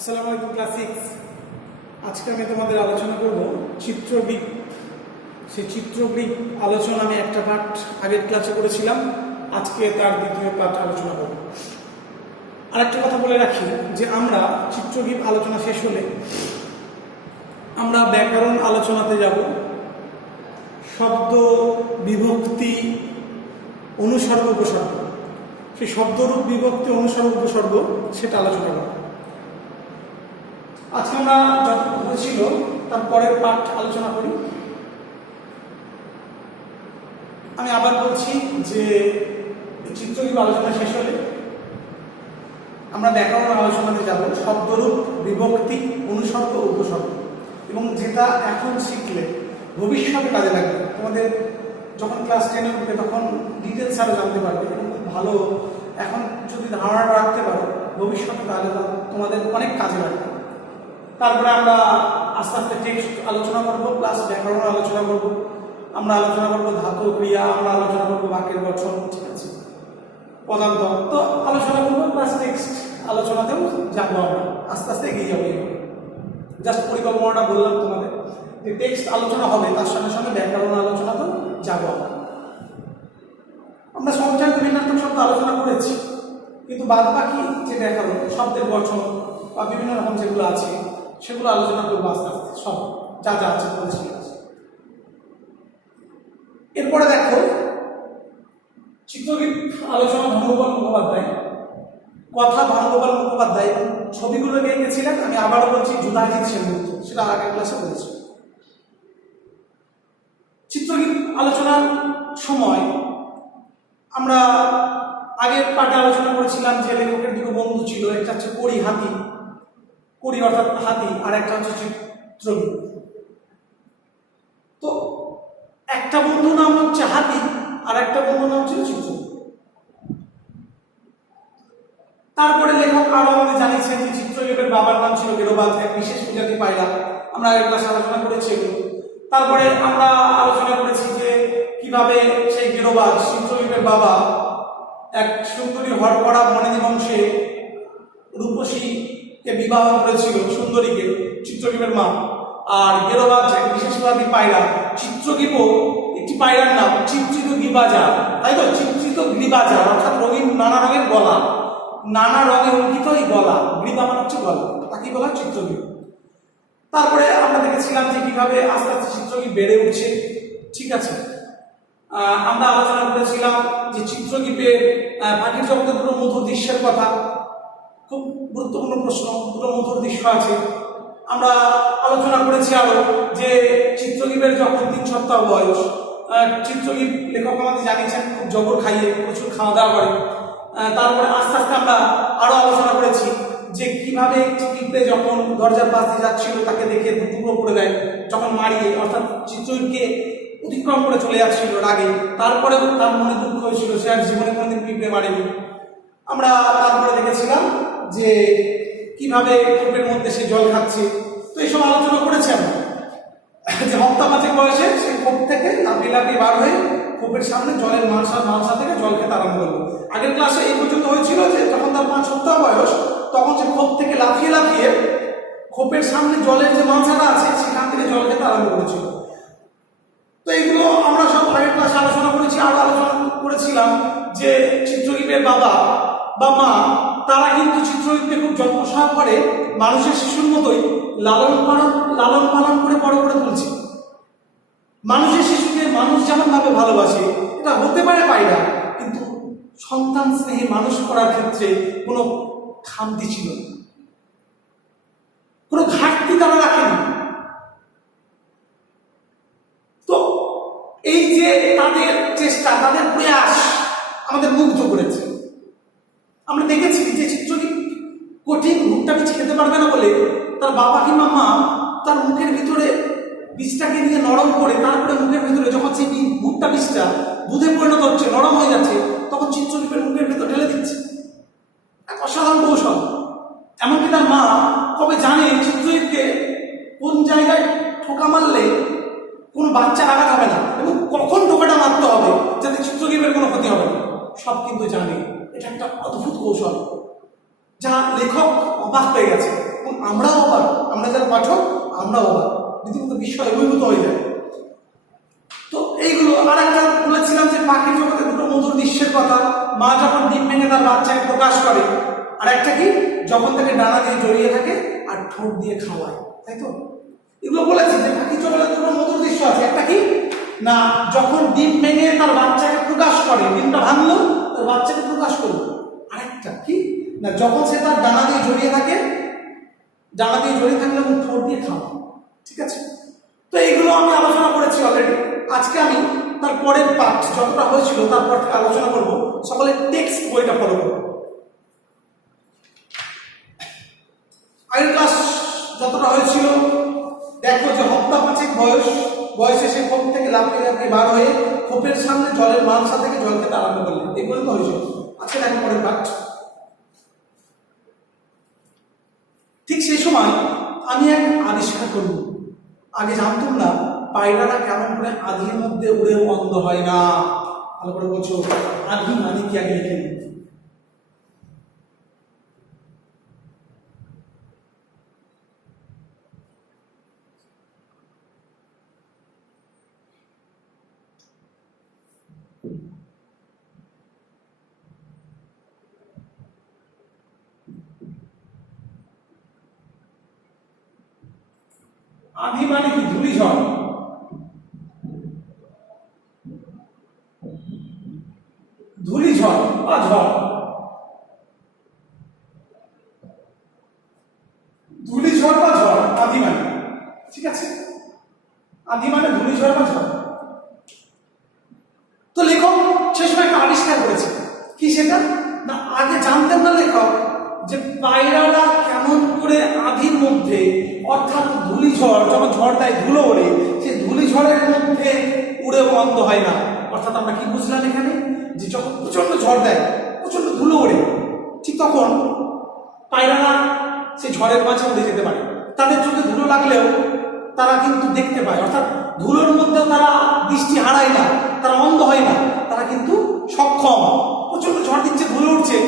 আসসালামু আলাইকুম ক্লাস 6। আজকে আমি তোমাদের আলোচনা করব চিত্রবৃত্ত। সেই চিত্রবৃত্ত আলোচনা আমি একটা পাঠ আগের ক্লাসে করেছিলাম, আজকে তার দ্বিতীয় পাঠ আলোচনা করব। আরেকটা কথা বলে রাখি যে আমরা চিত্রবৃত্ত আলোচনা শেষ হলে আমরা ব্যাকরণ আলোচনাতে যাব, শব্দ, বিভক্তি, অনুসর্গ, উপসর্গ। সেই শব্দরূপ, বিভক্তি, অনুসর্গ, উপসর্গ সেটা আলোচনা করব। আজকে আমরা যতটুকু হয়েছিল তার পরের পাঠ আলোচনা করি। আমি আবার বলছি যে চিত্রবৃত্ত আলোচনা শেষ হলে আমরা ব্যাকরণ আলোচনাতে যাব, শব্দরূপ, বিভক্তি, অনুসর্গ, উপসর্গ, এবং যেটা এখন শিখলে ভবিষ্যতে কাজে লাগবে। তোমাদের যখন ক্লাস 10-এ উঠবে তখন ডিটেলস আরও জানতে পারবে এবং খুব ভালো এখন যদি ধারণাটা রাখতে পারো ভবিষ্যতে, তাহলে তোমাদের অনেক কাজে লাগবে। তারপরে আমরা আস্তে আস্তে টেক্সট আলোচনা করব, প্লাস ব্যাকরণ আলোচনা করব, আমরা আলোচনা করব ধাতু, ক্রিয়া, আমরা আলোচনা করব বাক্যের গঠন, ঠিক আছে, পদার্থ তো আলোচনা করবো, প্লাস টেক্সট আলোচনাতেও যাবো। আমরা আস্তে আস্তে এগিয়ে যাবো। জাস্ট পরিকল্পনাটা বললাম তোমাদের যে টেক্সট আলোচনা হবে, তার সঙ্গে সঙ্গে ব্যাকরণ আলোচনাতেও যাবো। আমরা সঞ্চয় ভিন্নাত্মক শব্দ আলোচনা করেছি, কিন্তু বাদ বাকি যে ব্যাকরণ, শব্দের গঠন বা বিভিন্ন রকম যেগুলো আছে সেগুলো আলোচনা করবো আস্তে আস্তে, সব যা যা আছে বলেছি। এরপরে দেখো চিত্রবৃত্ত আলোচনা ধনগোপাল মুখোপাধ্যায়, কথা ধনগোপাল মুখোপাধ্যায়, এবং ছবিগুলো এঁকেছিলেন, আমি আবারও বলছি, যুধাজিৎ সেনগুপ্ত, সেটা আগের ক্লাসে বলেছি। চিত্রবৃত্ত আলোচনার সময় আমরা আগের পাঠে আলোচনা করেছিলাম যে লেখকের দুটো বন্ধু ছিল, একটা হচ্ছে কড়ি হাতি, কড়ি অর্থাৎ হাতি, আর একটা হচ্ছে চিত্রবৃত্ত। তো একটা বন্ধু নাম হচ্ছে হাতি আর একটা বন্ধু নাম হচ্ছে চিত্রবৃত্ত। তারপরে লেখক আরো আমাদের জানিয়েছেন যে চিত্রবৃত্তের বাবার নাম ছিল গেরোবাজ, এক বিশেষ প্রজাতি পায়রা, আমরা আগের ক্লাসে আলোচনা করেছি। তারপরে আমরা আলোচনা করেছি যে কিভাবে সেই গেরোবাজ, চিত্রবৃত্তের বাবা, এক সুন্দরী হরকড়া বনেদি বংশে রূপসীকে বিবাহ করেছিল, সুন্দরীকে, চিত্রকীপের মা। আর গেরোবাজ এক বিশেষ প্রজাতি পায়রা, চিত্রকীপ একটি পায়রার নাম, চিত্রিত গ্রীবাজা, তাই তো, চিত্রিত গ্রীবাজা অর্থাৎ রঙিন, নানা রঙের গলা, নানা রঙে অঙ্কিত এই গলা, গ্রীবা মানে হচ্ছে গলা, তাকে বলা চিত্রকীপ। তারপরে আমরা দেখেছিলাম যে কিভাবে আস্তে আস্তে চিত্রকীপ বেড়ে উঠছে, ঠিক আছে। আমরা আলোচনা করেছিলাম যে চিত্রকীপের পাখির জগতে দুটো মধুর দৃশ্যের কথা, খুব গুরুত্বপূর্ণ প্রশ্ন, দুটো মধুর দৃশ্য আছে। আমরা আলোচনা করেছি আরো যে চিত্রকীপের যখন 3 সপ্তাহ বয়স, চিত্রকীপ লেখক আমাদের জানিয়েছেন খুব জবর খাইয়ে, প্রচুর খাওয়া দাওয়া করে। তারপরে আস্তে আস্তে আমরা আরো আলোচনা করেছি যে কিভাবে একটি পিঁপড়ে যখন দরজার পাশ দিয়ে যাচ্ছিল তাকে দেখে টুকরো করে দেয়, যখন মারিয়ে, অর্থাৎ চিত্রকীপকে অতিক্রম করে চলে যাচ্ছিল রাগে, তারপরেও তার মনে দুঃখ হয়েছিল, সে আর জীবনে কোনোদিন পিঁপড়ে মারেনি। আমরা তারপরে দেখেছিলাম যে কিভাবে কূপের মধ্যে সে জল খাচ্ছে। তো এইসব আলোচনা করেছি আমরা যে হপ্তা 5 বয়সে সে কূপ থেকে লাফিয়ে লাফিয়ে বার হয়ে কূপের সামনে জলের মালসা থেকে জল খেতে আরম্ভ করলো। আগের ক্লাসে এই পর্যন্ত হয়েছিল যে যখন তার 5 সপ্তাহ বয়স তখন সে কূপ থেকে লাফিয়ে লাফিয়ে কূপের সামনে জলের যে মালসাটা আছে সেখান থেকে জল খেতে আরম্ভ করেছিল। তো এইগুলো আমরা সব আগের ক্লাসে আলোচনা করেছি। আরো আলোচনা করেছিলাম যে চিত্রকীপের বাবা বা মা, তারা কিন্তু চিত্রকীপকে খুব যত্ন সহকারে মানুষের শিশুর মতোই লালন পালন করে বড় করে তুলছে। মানুষের শিশুকে মানুষ যেমন ভাবে ভালোবাসে, এটা হতে পারে পায়রা, কিন্তু সন্তান স্নেহে মানুষ করার ক্ষেত্রে কোনো খামতি ছিল না, কোনো ঘাটতি তারা রাখেনি। তো এই যে তাদের চেষ্টা, তাদের প্রয়াস আমাদের মুগ্ধ করেছে। আমরা দেখেছি যে চিত্রকীপ কঠিন ভুট্টা বীজ খেতে পারবে না বলে তার বাবা কিংবা মা তার মুখের ভিতরে বীজটাকে নিয়ে নরম করে, তারপরে মুখের ভিতরে যখন সেই ভুট্টা বীজটা দুধে পরিণত হচ্ছে, নরম হয়ে যাচ্ছে, তখন চিত্রকীপের মুখের ভিতরে ঢেলে দিচ্ছে। এক অসাধারণ কৌশল। এমনকি তার মা কবে জানে চিত্রকীপকে কোন জায়গায় ঠোকা মারলে কোনো বাচ্চা আঘাত হবে না এবং কখন ঠোকাটা মারতে হবে যাতে চিত্রকীপের কোনো ক্ষতি হবে না, সব কিন্তু জানে। এটা একটা অদ্ভুত কৌশল যা লেখক অবাক হয়ে গেছে এবং আমরাও অবাক, আমরা যারা পাঠক আমরাও অবাক, রীতিমতো বিস্ময় অভিভূত হয়ে যায়। তো এইগুলো আর একটা বলেছিলাম যে পাখির জগতে দুটো মধুর দৃশ্যের কথা, মা যখন ডিম ভেঙে তার বাচ্চাকে প্রকাশ করে, আর একটা কি যখন তাকে ডানা দিয়ে জড়িয়ে থাকে আর ঠোঁট দিয়ে খাওয়ায়, তাই তো? এগুলো বলেছি যে পাখির জগতে দুটো মধুর দৃশ্য আছে। একটা কি না যখন ডিম ভেঙে তার বাচ্চাকে প্রকাশ করে, ডিমটা ভাঙলো তার বাচ্চাকে প্রকাশ করলো। আরেকটা কি না যখন সে তার ডানা দিয়ে জড়িয়ে থাকে, ডানা দিয়ে জড়িয়ে থাকলে এবং ঠোঁট দিয়ে খাওয়া। ঠিক আছে, তো এইগুলো আমি আলোচনা করেছি অলরেডি। আজকে আমি তার পরের পাঠ যতটা হয়েছিল তারপর আলোচনা করব। সকলে টেক্সট বইটা ফলো করবো। আগের ক্লাস যতটা হয়েছিল দেখো যে হপ্তা 5 বয়সে সে খোপ থেকে লাফিয়ে লাফিয়ে বার হয়ে খোপের সামনে জলের মালসা থেকে জল খেতে আরম্ভ করলেন। এগুলো তো হয়েছিল। আজকে দেখো পরের পাঠ। ঠিক সেই সময় আমি এক আবিষ্কার করব। আগে জানতাম না পায়রারা কেমন করে আধির মধ্যে উড়েও অন্ধ হয় না। ভালো করে বলছো, আধি মানে কি আগে লিখে নিন। আধি মানে কি? ধূলিঝড়। ধূলিঝড় বা ঝড়। ধূলিঝড় বা ঝড় আধি মানে, ঠিক আছে? আধি মানে ধূলিঝড় বা ঝড়। তো লেখক সে সময় একটা আবিষ্কার করেছে। কি সেটা না আগে জানতেন না লেখক যে পায়রারা কেমন করে আধির মধ্যে, অর্থাৎ ধূলিঝড় যখন ঝড় দেয় ধুলো ওড়ে, সেই ধূলিঝড়ের মধ্যে উড়ে বন্ধ হয় না। অর্থাৎ আমরা কি বুঝলাম এখানে যে যখন প্রচন্ড ঝড় দেয়, প্রচন্ড ধুলো ওড়ে, ঠিক তখন পায়রারা সেই ঝড়ের মাঝে উড়ে যেতে পারে। তাদের চোখে ধুলো লাগলেও তারা কিন্তু দেখতে পায়, অর্থাৎ ধুলোর মধ্যেও তারা দৃষ্টি হারায় না, তারা অন্ধ হয় না, তারা কিন্তু সক্ষম। প্রচন্ড ঝড় দিচ্ছে, ধুলো উঠছে,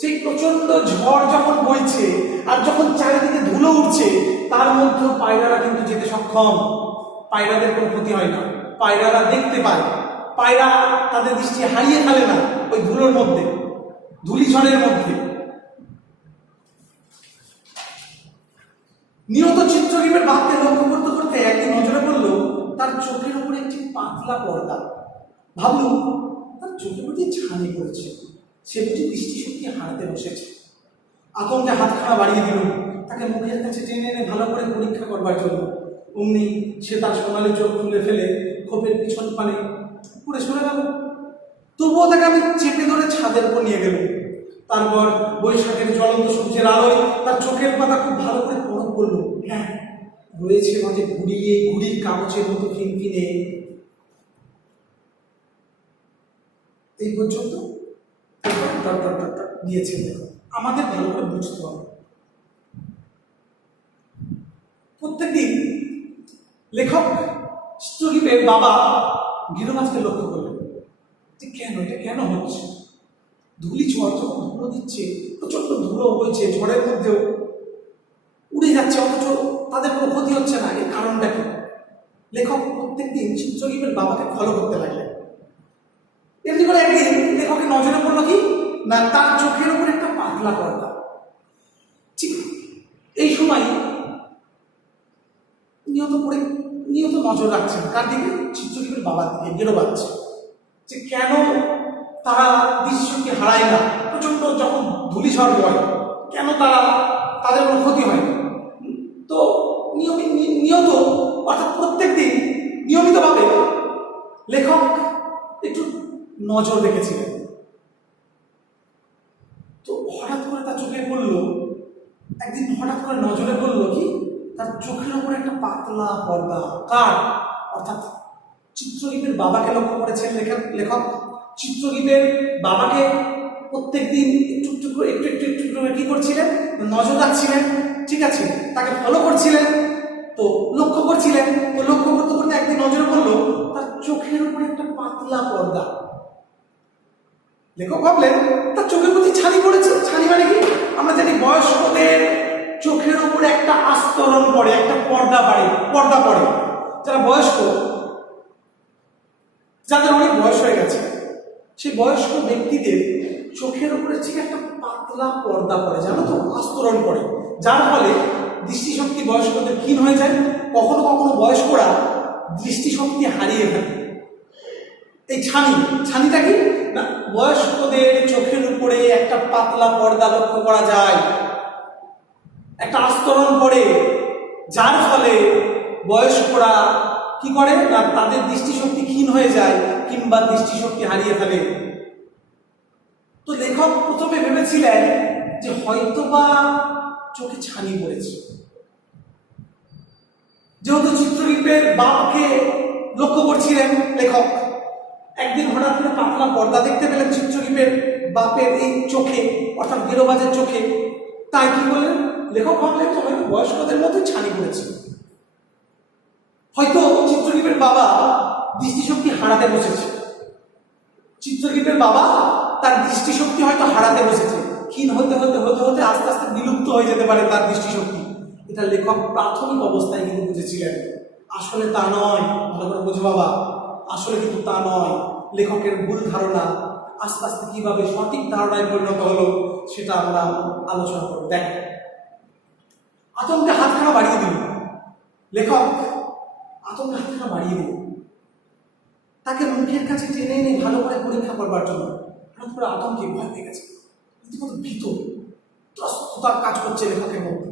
সেই প্রচন্ড ঝড় যখন বইছে আর যখন চারিদিকে ধুলো উঠছে তার মধ্যেও পায়রারা কিন্তু যেতে সক্ষম। পায়রাদের কোনো ক্ষতি হয় না, পায়রারা দেখতে পায়, পায়রা তাদের দৃষ্টি হারিয়ে ফেলে না ওই ধুলোর মধ্যে, ধূলিঝড়ের মধ্যে। নিয়ত চিত্রকীপের ভাবকে লক্ষ্য করতে করতে একদিন নজরে পড়ল তার চোখের উপরে একটি পাতলা পর্দা। ভাবলু তার চোখে বুঝি ছানি পড়ছে, সে বুঝি দৃষ্টিশক্তি হারাতে বসেছে। আতঙ্কে হাতখানা বাড়িয়ে দিল তাকে মুখের কাছে টেনে এনে ভালো করে পরীক্ষা করবার জন্য। অমনি সে তার সোনালি চোখ খুলে ফেলে খোপের পিছন পানে পুরে সরে গেল। তবুও তাকে আমি চেপে ধরে ছাদের উপর নিয়ে গেল। তারপর বৈশাখের জ্বলন্ত সূর্যের আলোয় তার চোখের পাতা খুব ভালো করে পরখ করলো। হ্যাঁ, রয়েছে মাঝে ঘুরিয়ে ঘুড়ির কাগজের মতো ফিনফিনে। এই পর্যন্ত দিয়েছে। আমাদের ভালো করে বুঝতে হবে। প্রত্যেকদিন লেখক চিত্রকীপের বাবা গিরোমাছকে লক্ষ্য করলেন যে কেন এটা কেন হচ্ছে। ধুলি ঝড় যখন ধুলো দিচ্ছে, প্রচন্ড ধুলো হয়েছে, ঝড়ের মধ্যেও উড়ে যাচ্ছে, অথচ তাদের কোনো ক্ষতি হচ্ছে না। এর কারণটা কি? লেখক প্রত্যেকদিন চিত্রকীপের বাবাকে ফলো করতে লাগলেন। এমনি করে একদিন লেখকের নজরে পড়লো কি না তার চোখের উপর একটা পাতলা পর্দা। ঠিক এই সময় নিয়ত নজর রাখছেন কার দিকে? চিত্রকীপের বাবার দিকে। গেরোবাচ্ছে যে কেন তারা দৃশ্যকে হারায় না, প্রচন্ড যখন ধূলিঝড় হয় কেন তাদের কোনো ক্ষতি হয় না। তো নিয়ত অর্থাৎ প্রত্যেকদিন নিয়মিতভাবে লেখক একটু নজর রেখেছিলেন। তো হঠাৎ করে তার চোখে পড়লো, একদিন হঠাৎ করে নজরে পড়লো কি তার চোখের উপর একটা পাতলা পর্দা। কার? অর্থাৎ চিত্রকীপের বাবাকে লক্ষ্য করেছেন লেখক। চিত্রকীপের বাবাকে প্রত্যেকদিন একটু একটু করে কি করছিলেন? নজর রাখছিলেন, ঠিক আছে, তাকে ফলো করছিলেন, তো লক্ষ্য করছিলেন। তো লক্ষ্য করতে করতে একদিন নজরে পড়লো তার চোখের উপর একটা পাতলা পর্দা। লেখক ভাবলেন তার চোখের প্রতি ছানি পড়েছে। ছানি মানে কি? আমরা জানি বয়স্কদের চোখের উপরে পর্দা পড়ে, যারা বয়স্ক, যাদের অনেক বয়স হয়ে গেছে, সেই বয়স্ক ব্যক্তিদের চোখের উপরে ঠিক একটা পাতলা পর্দা পড়ে, জানো তো, আস্তরণ পড়ে, যার ফলে দৃষ্টিশক্তি বয়স্কদের ক্ষীণ হয়ে যায়। কখনো কখনো বয়স্করা দৃষ্টিশক্তি হারিয়ে ফেলে। এই ছানিটা কি না, বয়স্কদের চোখের উপরে একটা পাতলা পর্দা লক্ষ্য করা যায়, একটা আস্তরণ পড়ে, যার ফলে বয়স্করা কি করে না, তাদের দৃষ্টিশক্তি ক্ষীণ হয়ে যায় কিংবা দৃষ্টিশক্তি হারিয়ে ফেলে। তো লেখক প্রথমে ভেবেছিলেন যে হয়তোবা চোখে ছানি পড়েছে, যেহেতু চিত্রশিল্পের বাপকে লক্ষ্য করছিলেন লেখক। একদিন হঠাৎ করে পাতলা পর্দা দেখতে পেলেন চিত্রশিল্পের বাপের এই চোখে, অর্থাৎ গেরোবাজের চোখে। তাই কি বললেন, লেখক ভাবলেন যে হয়তো বয়স্কদের মতোই ছানি পড়েছে, হয়তো চিত্রশিল্পের বাবা দৃষ্টিশক্তি হারাতে বসেছে, চিত্রশিল্পের বাবা তার দৃষ্টিশক্তি হয়তো হারাতে বসেছে, ক্ষীণ হতে হতে হতে হতে আস্তে আস্তে বিলুপ্ত হয়ে যেতে পারে তার দৃষ্টিশক্তি। এটা লেখক প্রাথমিক অবস্থায় কিন্তু বুঝেছিলেন। আসলে তা নয়, ভালো করে বোঝো বাবা, আসলে কিন্তু তা নয়। লেখকের ভুল ধারণা আস্তে আস্তে কিভাবে সঠিক ধারণায় পরিণত হলো সেটা আমরা আলোচনা করব। দেখ, আতঙ্কে হাতখানা বাড়িয়ে দিল লেখক, আতঙ্কে হাতখানা বাড়িয়ে দিল, তাকে মুখের কাছে টেনে এনে ভালো করে পরীক্ষা করবার জন্য। হঠাৎ করে আতঙ্কে ভয় পেয়ে গেছে, রীতিমত ভীত, ত্রস্ততার কাজ করছে লেখকের মধ্যে।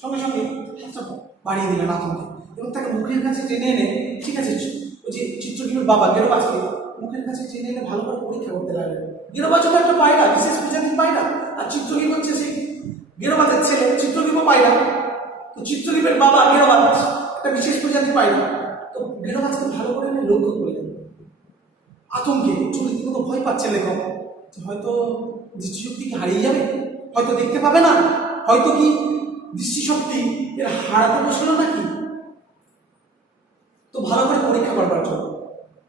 সঙ্গে সঙ্গে হাতটা বাড়িয়ে দিলেন আতঙ্কে এবং তাকে মুখের কাছে টেনে এনে, ঠিক আছে, ওই যে চিত্রশিল্পের বাবা গেরোবাজকে মুখের কাছে টেনে এনে ভালো করে পরীক্ষা করতে লাগলেন। গেরোবাজ হলো একটা পায়রা, বিশেষ প্রজাতির পায়রা, আর চিত্রশিল্প হচ্ছে সেই গেরোবাজের ছেলে, চিত্রশিল্প পায়রা। তো চিত্রশিল্পের বাবা গেরোবাজ একটা বিশেষ প্রজাতির পায়রা। তো গেরোবাজকে ভালো করে এনে লক্ষ্য করলেন, আতঙ্কে রীতিমতো ভয় পাচ্ছে লেখক যে হয়তো দৃষ্টিশক্তি কি হারিয়ে যাবে, হয়তো দেখতে পাবে না, হয়তো কি দৃষ্টিশক্তি এর হারাতে বসলো নাকি। তো ভালো করে পরীক্ষা করবার জন্য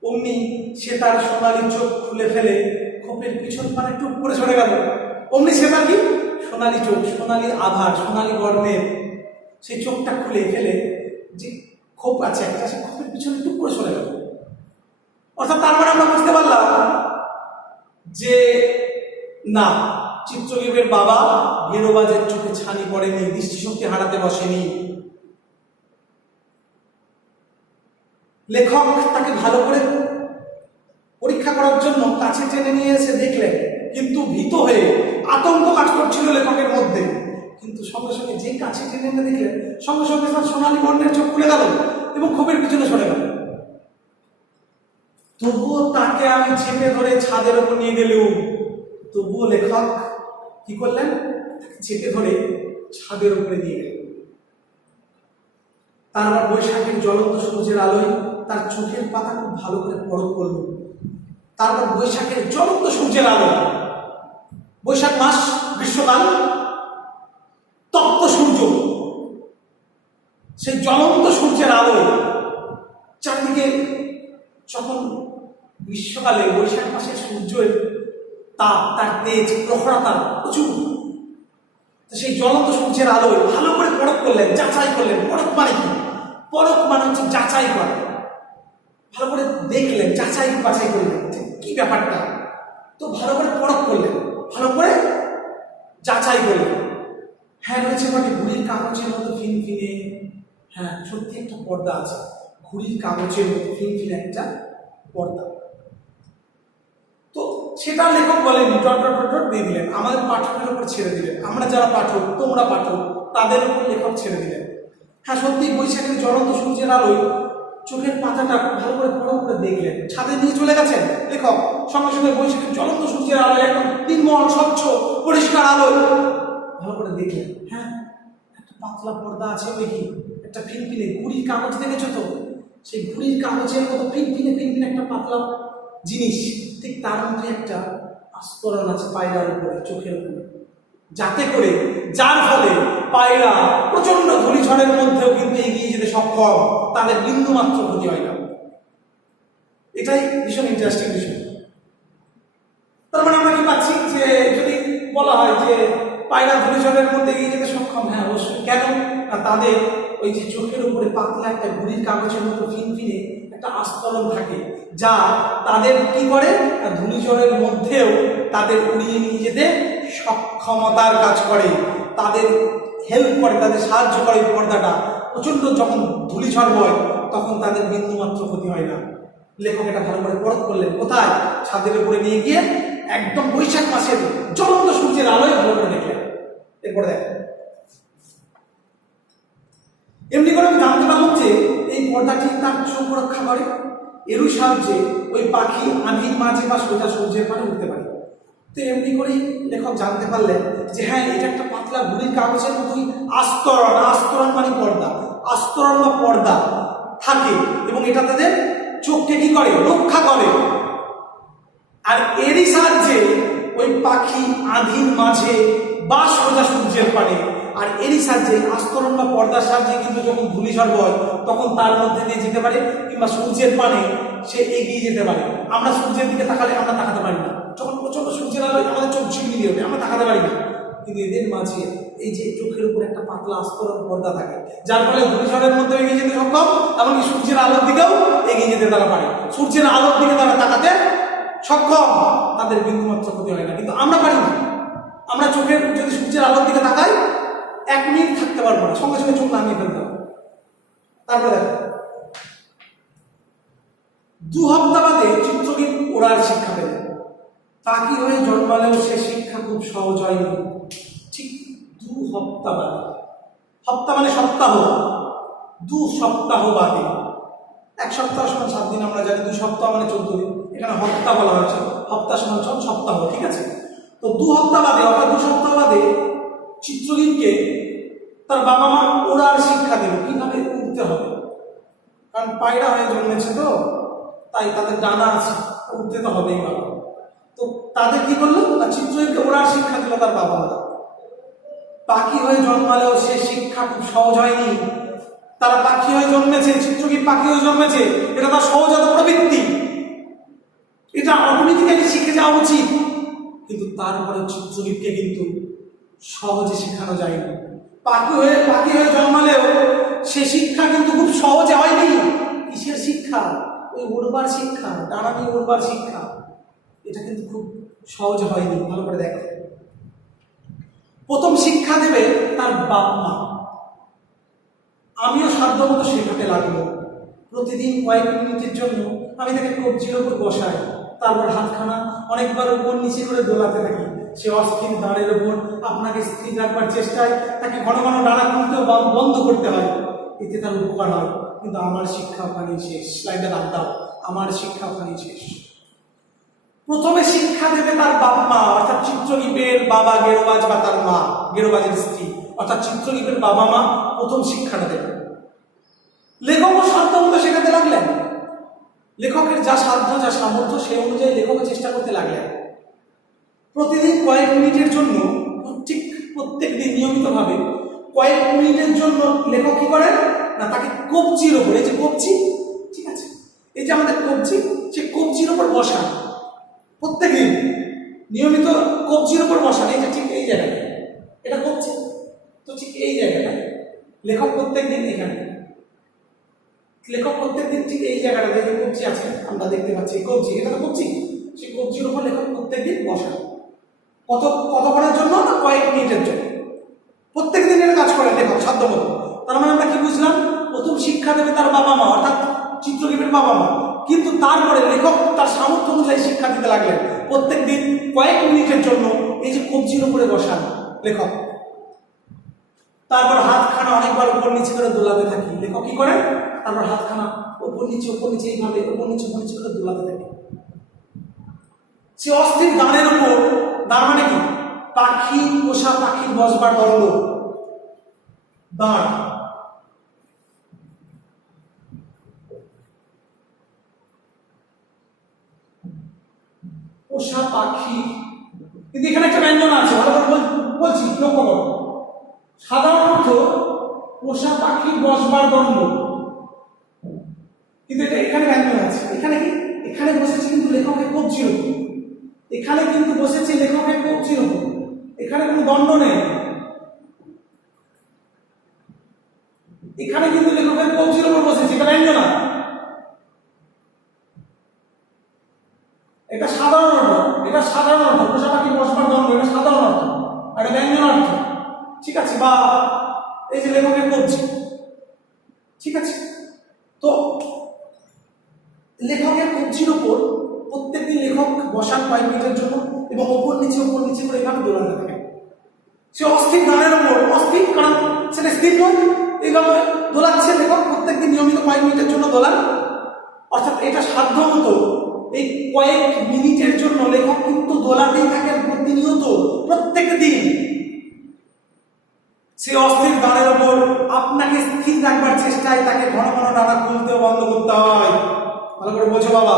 অমনি সে তার সোনালি চোখ খুলে ফেলে খোপের পিছন পানে টুপ করে চলে গেল। অমনি সে তার কি সোনালি চোখ, সোনালি আভার, সোনালি বর্ণের সেই চোখটা খুলে ফেলে যে খোপ আছে একটা, সে খোপের পিছনে টুপ করে চলে গেল। অর্থাৎ তার মানে আমরা বুঝতে পারলাম যে না, চিত্রশিল্পের বাবা গেরোবাজের চোখে ছানি পড়েনি, দৃষ্টিশক্তি হারাতে বসেনি। লেখক তাকে ভালো করে পরীক্ষা করার জন্য কাছে টেনে নিয়ে এসে দেখলেন, কিন্তু ভীত হয়ে আতঙ্ক কাজ করছিল লেখকের মধ্যে। কিন্তু সঙ্গে সঙ্গে যে কাছে টেনে এনে দেখলেন, সঙ্গে সঙ্গে তার সোনালী বর্ণের চোখ খুলে গেল এবং খোপের পিছনে সরে গেল। তবুও তাকে আমি চেপে ধরে ছাদের ওপর নিয়ে গেলুম। তবুও লেখক কি করলেন, তাকে চেপে ধরে ছাদের উপরে নিয়ে গেলেন। তারপর বৈশাখের জ্বলন্ত সূর্যের আলোয় তার চোখের পাতা খুব ভালো করে পরখ করল। তারপর বৈশাখের জ্বলন্ত সূর্যের আলো, বৈশাখ মাস, গ্রীষ্মকাল, তপ্ত সূর্য, সেই জ্বলন্ত সূর্যের আলো চারদিকে, যখন গ্রীষ্মকালে বৈশাখ মাসের সূর্যের তাপ, তার তেজ, প্রখরতা প্রচুর, তো সেই জ্বলন্ত সূর্যের আলোয় ভালো করে পরখ করলেন, যাচাই করলেন। পরখ মানে কি? পরখ মানে হচ্ছে যাচাই করা। ভালো করে দেখলেন, যাচাই বাছাই করলেন কি ব্যাপারটা। তো ভালো করে পরখ করলেন, ভালো করে যাচাই করলেন। হ্যাঁ, রয়েছে মানে ঘুড়ির কাগজের মতো ফিনফিনে, হ্যাঁ সত্যি একটা পর্দা আছে, ঘুড়ির কাগজের মতো ফিনফিনে একটা পর্দা। তো সেটা লেখক বলেন, ডট দিয়ে দিলেন, আমাদের পাঠকের উপর ছেড়ে দিলেন। আমরা যারা পাঠক, তোমরা পাঠক, তাদের উপর লেখক ছেড়ে দিলেন। হ্যাঁ সত্যি বৈশাখের জ্বলন্ত সূর্যের আলোয় চোখের পাতাটা ভালো করে পরখ করে দেখলেন। ছাদে নিয়ে চলে গেছেন লেখক, সঙ্গে সঙ্গে বৈশাখের জ্বলন্ত সূর্যের আলোয় একদম নির্মল স্বচ্ছ পরিষ্কার আলোয় ভালো করে দেখলেন। হ্যাঁ একটা পাতলা পর্দা আছে, ওই কি একটা ফিনফিনে ঘুড়ির কাগজ দেখেছো তো, সেই ঘুড়ির কাগজের মতো ফিনফিনে একটা পাতলা জিনিস, ঠিক তার মধ্যে একটা আস্তরণ আছে পায়রার উপরে, চোখের উপরে, যাতে করে, যার ফলে পায়রা প্রচন্ড ধূলিঝড়ের মধ্যেও কিন্তু এগিয়ে যেতে সক্ষম, তাদের বিন্দু মাত্র ক্ষতি হয় না। এটাই ভীষণ ইন্টারেস্টিং বিষয়। তার মানে আমরা কি পাচ্ছি যে যদি বলা হয় যে পায়রা ধূলিঝড়ের মধ্যে এগিয়ে যেতে সক্ষম, হ্যাঁ অবশ্যই। কেন? না তাদের ওই যে চোখের উপরে পাতলা একটা গুড়ির কাগজের মতো ফিনফিনে একটা আস্তরণ থাকে, যা তাদের কি করে ধূলিঝড়ের মধ্যেও তাদের উড়িয়ে নিয়ে যেতে সক্ষমতার কাজ করে, তাদের হেল্প করে, তাদের সাহায্য করে। পর্দাটা প্রচন্ড যখন ধূলিঝড় হয় তখন তাদের বিন্দুমাত্র ক্ষতি হয় না। লেখক এটা ভালো করে পরখ করলেন কোথায়? ছাদের উপরে নিয়ে গিয়ে একদম বৈশাখ মাসের জ্বলন্ত সূর্যের আলোয় ভালো করে দেখলেন। এরপরে দেখ এমনি করে আমি জানতে পারলাম যে এই পর্দাটি তার চোখ রক্ষা করে, এরই সাহায্যে ওই পাখি আঁধির মাঝে বা সোজা সূর্যের পানে উঠতে পারে। তো এমনি করেই লেখক জানতে পারলেন যে হ্যাঁ, এটা একটা পাতলা গুড়ির কাগজের মতোই আস্তরণ, আস্তরণ মানে পর্দা, আস্তরণ বা পর্দা থাকে এবং এটা তাদের চোখকে কি করে? রক্ষা করে। আর এরই সাহায্যে ওই পাখি আঁধির মাঝে বা সোজা সূর্যের পানে, আর এরই সাহায্যে আস্তরণ বা পর্দার সাহায্যে কিন্তু যখন ধূলিঝড় হয় তখন তার মধ্যে দিয়ে যেতে পারে কিংবা সূর্যের পানে সে এগিয়ে যেতে পারে। আমরা সূর্যের দিকে তাকালে আমরা তাকাতে পারি না, যখন প্রচন্ড সূর্যের আলোয় আমাদের চোখ ঝিমিয়ে দিয়ে ওঠে, আমরা তাকাতে পারি না। কিন্তু এদের মাঝে এই যে চোখের উপর একটা পাতলা আস্তরণ পর্দা থাকে, যার ফলে ধূলিঝড়ের মধ্যে এগিয়ে যেতে সক্ষম, এমনকি সূর্যের আলোর দিকেও এগিয়ে যেতে তারা পারে। সূর্যের আলোর দিকে তারা তাকাতে সক্ষম, তাদের বিন্দুমাত্র ক্ষতি হয় না। কিন্তু আমরা পারি না। আমরা চোখের যদি সূর্যের আলোর দিকে তাকাই 1 মিনিট থাকতে পারবো না, সঙ্গে সঙ্গে চোখ নামিয়ে ফেলতে হবে। তারপরে দেখো 2 সপ্তাহ বাদে চিত্রগীত ওড়ার শিক্ষা পেল। পাখি হয়ে জন্মালেও সে শিক্ষা খুব সহজ হয়নি। ঠিক 2 সপ্তাহ বাদে, সপ্তাহ মানে সপ্তাহ, 2 সপ্তাহ বাদে, 1 সপ্তাহ সমান 7 দিন আমরা জানি, 2 সপ্তাহ মানে 14 দিন, এখানে হপ্তাহ বলা হয়েছে, হপ্তাহ সমান সপ্তাহ, ঠিক আছে? তো 2 সপ্তাহ বাদে অর্থাৎ 2 সপ্তাহ বাদে চিত্রগীতকে তার বাবা মা ওড়ার শিক্ষা দিল, কিভাবে উঠতে হবে। কারণ পায়রা হয়ে জন্মেছে তো, তাই তাদের ডানা আছে, উঠতে তো হবেই বাবা। তো তাদের কি করলো? চিত্রগীতকে ওড়ার শিক্ষা দিল তার বাবা মা। পাখি হয়ে জন্মালেও সে শিক্ষা খুব সহজ হয়নি। তারা পাখি হয়ে জন্মেছে, চিত্রগীত পাখি হয়ে জন্মেছে, এটা তার সহজাত প্রবৃত্তি, এটা অটোমেটিক্যালি শিখে যাওয়া উচিত। কিন্তু তারপরে চিত্রগীতকে কিন্তু সহজে শেখানো যায়নি। পাখি হয়ে জন্মালেও সে শিক্ষা কিন্তু খুব সহজে হয়নি। কিসের শিক্ষা? ওই উড়বার শিক্ষা, ডানা নিয়ে উড়বার শিক্ষা, এটা কিন্তু খুব সহজে হয়নি। ভালো করে দেখো, প্রথম শিক্ষা দেবে তার বাপ মা। আমিও সাধ্যমতো শেখাতে লাগলো। প্রতিদিন কয়েক মিনিটের জন্য আমি তাকে কবজির ওপর বসাই, তারপর হাতখানা অনেকবার উপর নিচে করে দোলাতে থাকি। সে অস্থির দাঁড়ের ওপর আপনাকে স্থির রাখবার চেষ্টায় তাকে ঘন ঘন ডানা খুলতেও বন্ধ করতে হয়, এতে তার উপকার হয়। কিন্তু আমার শিক্ষা ওখানেই শেষ। স্লাইডটা রাখ দাও, আমার শিক্ষা ওখানেই শেষ। প্রথমে শিক্ষা দেবে তার বাপ মা, অর্থাৎ চিত্রগীতের বাবা গেরোবাজ বা তার মা গেরোবাজের স্ত্রী, অর্থাৎ চিত্রগীতের বাবা মা প্রথম শিক্ষাটা দেবে। লেখকও সাধ্যমতো শেখাতে লাগলেন। লেখকের যা সাধ্য যা সামর্থ্য সেই অনুযায়ী লেখকও চেষ্টা করতে লাগলেন। প্রতিদিন কয়েক মিনিটের জন্য, প্রত্যেক দিন নিয়মিতভাবে কয়েক মিনিটের জন্য লেখক কি করেন না, তাকে কবজির ওপর, এই যে কবজি, ঠিক আছে, এই যে আমাদের কবজি, সে কবজির ওপর বসান। প্রত্যেকদিন নিয়মিত কবজির ওপর বসান, এই যে ঠিক এই জায়গাটা, এটা কবজি, তো ঠিক এই জায়গাটা লেখক প্রত্যেকদিন, এখানে লেখক প্রত্যেকদিন ঠিক এই জায়গাটা দেখে কবজি আছে, আমরা দেখতে পাচ্ছি কবজি, এটা তো কবজি, সেই কবজির উপর লেখক প্রত্যেকদিন বসান। কতক্ষণের জন্য না, কয়েক মিনিটের জন্য। প্রত্যেক দিন এর কাজ করেন লেখক সাধ্যমতো। তার মানে আমরা কি বুঝলাম? প্রথম শিক্ষা দেবে তার বাবা মা, অর্থাৎ চিত্রগীতের বাবা মা, কিন্তু তারপরে লেখক তার সামর্থ্য অনুযায়ী শিক্ষা দিতে লাগলেন। প্রত্যেক দিন কয়েক মিনিটের জন্য এই যে কবজির উপরে বসান লেখক, তারপর হাতখানা অনেকবার উপর নিচে করে দোলাতে থাকি। লেখক কি করেন? তারপর হাতখানা উপর নিচে এইভাবে উপর নিচে করে দোলাতে থাকে। সে অস্থির দাঁড়ের উপর, দাঁড় মানে কি? পাখি, পোষা পাখির বসবার দণ্ড, দাঁড়। পোষা পাখি, কিন্তু এখানে একটা ব্যঞ্জন আছে, ভালো করে বলছি, লক্ষ্য করো। সাধারণত পোষা পাখির বসবার দণ্ড, কিন্তু এটা এখানে ব্যঞ্জন আছে। এখানে কি? এখানে বসেছে কিন্তু লেখকের কবজির উপর, এখানে কিন্তু বসেছে লেখকের কবজির উপর, এখানে কোনো দণ্ড নেই। এখানে কিন্তু লেখকের কবজির উপর বসেছে, এটা ব্যঞ্জনা। এটা সাধারণ অর্থ, এটা সাধারণ অর্থ, পোষা পাখি বসবার দ্বন্দ্ব, এটা সাধারণ অর্থ, আর এটা ব্যঞ্জন অর্থ। ঠিক আছে, বা এই যে লেখকের কবজি, ঠিক আছে। তো লেখকের কবজির উপর প্রত্যেকদিন লেখক বসান কয়েক মিনিটের জন্য এবং ওপর নিচে করে এভাবে দোলাতে থাকে। সে অস্থির দাঁড়ের উপর, অস্থির কারণ সেটা স্থির নয়, এইভাবে দোলাচ্ছে লেখক প্রত্যেকদিন নিয়মিত কয়েক মিনিটের জন্য দোলান। অর্থাৎ এটা সাধ্য মতো এই কয়েক মিনিটের জন্য লেখক কিন্তু দোলাতেই থাকেন প্রতিনিয়ত, প্রত্যেক দিন। সে অস্থির দাঁড়ের উপর আপনাকে স্থির রাখবার চেষ্টায় তাকে ঘন ঘন ডানা খুলতে বন্ধ করতে হয়। ভালো করে বোঝো বাবা,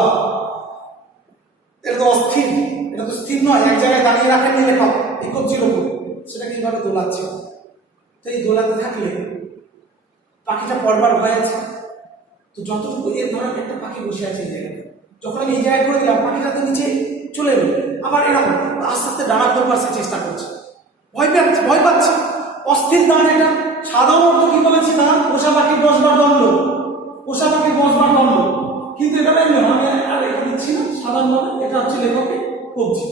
এটা তো অস্থির, এটা তো স্থির নয়, এক জায়গায় দাঁড়িয়ে রাখেননি লেখক এই কবজির উপর, সেটাকে এইভাবে দোলাচ্ছে। তো এই দোলাতে থাকলে পাখিটা পড়বার ভয় আছে। তো যতটুকু এর ধরেন একটা পাখি বসে আছে এই জায়গায়, যখন আমি এই জায়গায় করে দিলাম পাখিটা তো নিচে চলে এলো, আবার এরকম আস্তে আস্তে ডানা করবার সে চেষ্টা করছে, ভয় পাচ্ছে, অস্থির দাঁড়। এটা সাধারণত কি বলেছি না, পোষা পাখি বসবার দ্বন্দ্ব, পোষা পাখি বসবার দ্বন্দ্ব, কিন্তু এটা ব্যঞ্জন, আমি আর এটা দিচ্ছি না সাধারণভাবে। এটা হচ্ছে লেখকের কবজি,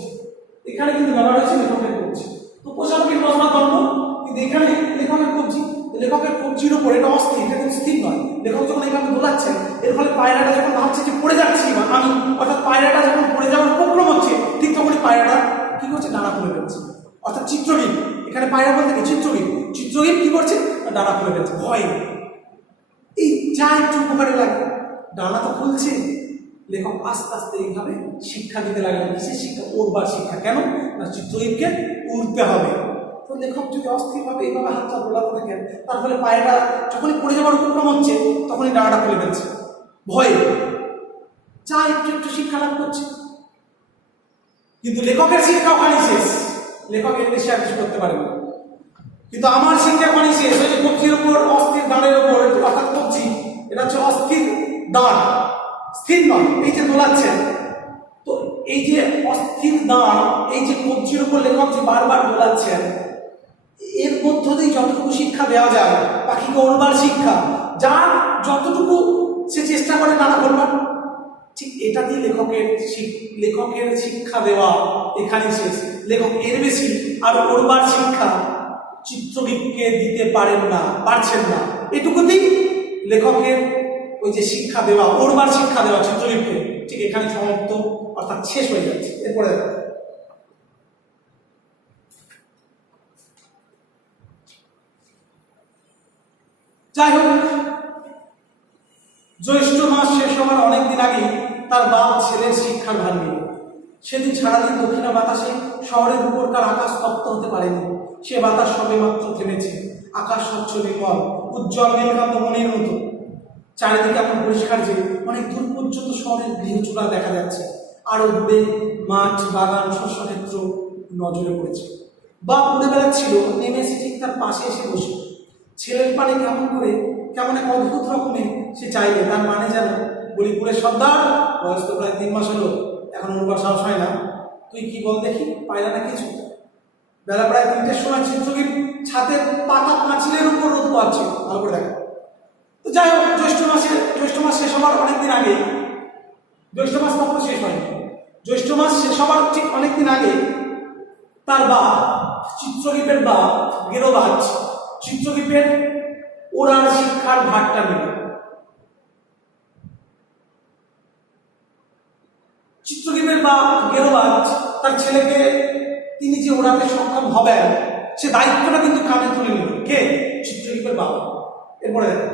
এখানে কিন্তু ব্যবহার হয়েছে লেখকের কবজি। তো পোষা পাখির বসবার দ্বন্দ্ব, কিন্তু এখানে লেখকের কবজি, লেখকের কবজির উপর এটা অস্থির, এটা কিন্তু স্থির নয়। লেখক যখন এইভাবে দোলাচ্ছেন, এর ফলে পায়রাটা যখন ভাবছে যে পড়ে যাচ্ছি আমি, অর্থাৎ পায়রাটা যখন পড়ে যাওয়ার উপক্রম হচ্ছে, ঠিক তখনই পায়রাটা কি করছে, ডানা খুলে ফেলছে। অর্থাৎ চিত্রহীন, এখানে পায়রা বলতে কি চিত্রহীন, চিত্রহীন কি করছে, ডানা খুলে ফেলছে ভয়। এই যা একটু উপকারে লাগে, ডানা তো খুলছে। লেখক আস্তে আস্তে এইভাবে শিক্ষা দিতে লাগলেন, বিশেষ শিক্ষা, উড়বার শিক্ষা। কেন না, চিত্রহীনকে উড়তে হবে। তো লেখক যদি অস্থিরভাবে এইভাবে হাতটা দোলাতে থাকেন, তার ফলে পায়রা যখনই পড়ে যাওয়ার উপক্রম হচ্ছে তখনই ডানাটা খুলে ফেলছে ভয়ে, যা একটু শিক্ষা লাভ করছে। কিন্তু লেখকের শিক্ষা ওখানেই শেষ, লেখক এর বেশি আর কিছু করতে পারেন না। কিন্তু আমার শিক্ষা ওখানেই শেষ। ওই যে কবজির উপর, অস্থির দাঁড়ের উপর, অর্থাৎ কবজি, এটা হচ্ছে অস্থির দাঁড়, স্থির নয়, এই যে দোলাচ্ছেন। তো এই যে অস্থির দাঁড়, এই যে কবজির উপর লেখক যে বারবার দোলাচ্ছেন, এর মধ্য দিয়ে যতটুকু শিক্ষা দেওয়া যায়, পাখিকে উড়বার শিক্ষা, যার যতটুকু সে চেষ্টা করে নানা করবার, ঠিক এটা দিয়ে লেখকের শিক্ষা দেওয়া এখানে শেষ। লেখক এর বেশি আর উড়বার শিক্ষা চিত্রগীতকে দিতে পারছেন না। এটুকুতেই লেখকের ওই যে শিক্ষা দেওয়া, উড়বার শিক্ষা দেওয়া চিত্রগীতকে, ঠিক এখানে সমাপ্ত, অর্থাৎ শেষ হয়ে যাচ্ছে। এরপরে যাই হোক, জ্যৈষ্ঠ মাস শেষ হওয়ার অনেকদিন আগে তার বাপ ছেলের শিক্ষার ভার নিল। সেদিন সারাদিন দক্ষিণা বাতাসে শহরের উপরকার আকাশ তপ্ত হতে পারেনি। সে বাতাস সবে মাত্র থেমেছে। আকাশ স্বচ্ছ নির্মল, উজ্জ্বল নীলকান্ত মনের মতো। চারিদিকে এখন পরিষ্কার যে অনেক দূর পর্যন্ত শহরের গৃহচূড়া দেখা যাচ্ছে। আরো দূরে মাঠ, বাগান, শস্যক্ষেত্র নজরে পড়েছে। বাপ উড়ে বেড়াচ্ছিল, নেমে এসে ঠিক তার পাশে এসে বসে। ছেলের পানে কেমন এক অদ্ভুত রকমের সে চাইলে, তার মানে যেন বলিপুরের সর্দার, বয়স তো প্রায় 3 মাস হলো, এখন উড়বার সাহস হয় না, তুই কি বল দেখি, পায়রা না কিছু। বেলা প্রায় 3টের সময় চিত্রগীত ছাদের পাতা পাঁচিলের উপর রোদ পাচ্ছে, ভালো করে দেখা। তো যাই হোক, জ্যৈষ্ঠ মাস শেষ হবার অনেকদিন আগে, জ্যৈষ্ঠ মাস কখনো শেষ হয়নি, জ্যৈষ্ঠ মাস শেষ হবার ঠিক অনেকদিন আগে তার বাপ, চিত্রগীতের বাপ গেরোবাজ, চিত্রগীতের ওড়ার শিক্ষার ভাগটা নিল। চিত্রগীতের বাপ গেরোবাজ তার ছেলেকে, তিনি যে ওড়াতে সক্ষম হবেন সে দায়িত্বটা কিন্তু কাঁধে তুলে নিল। কে? চিত্রগীতের বাপ। এরপরে দেখো,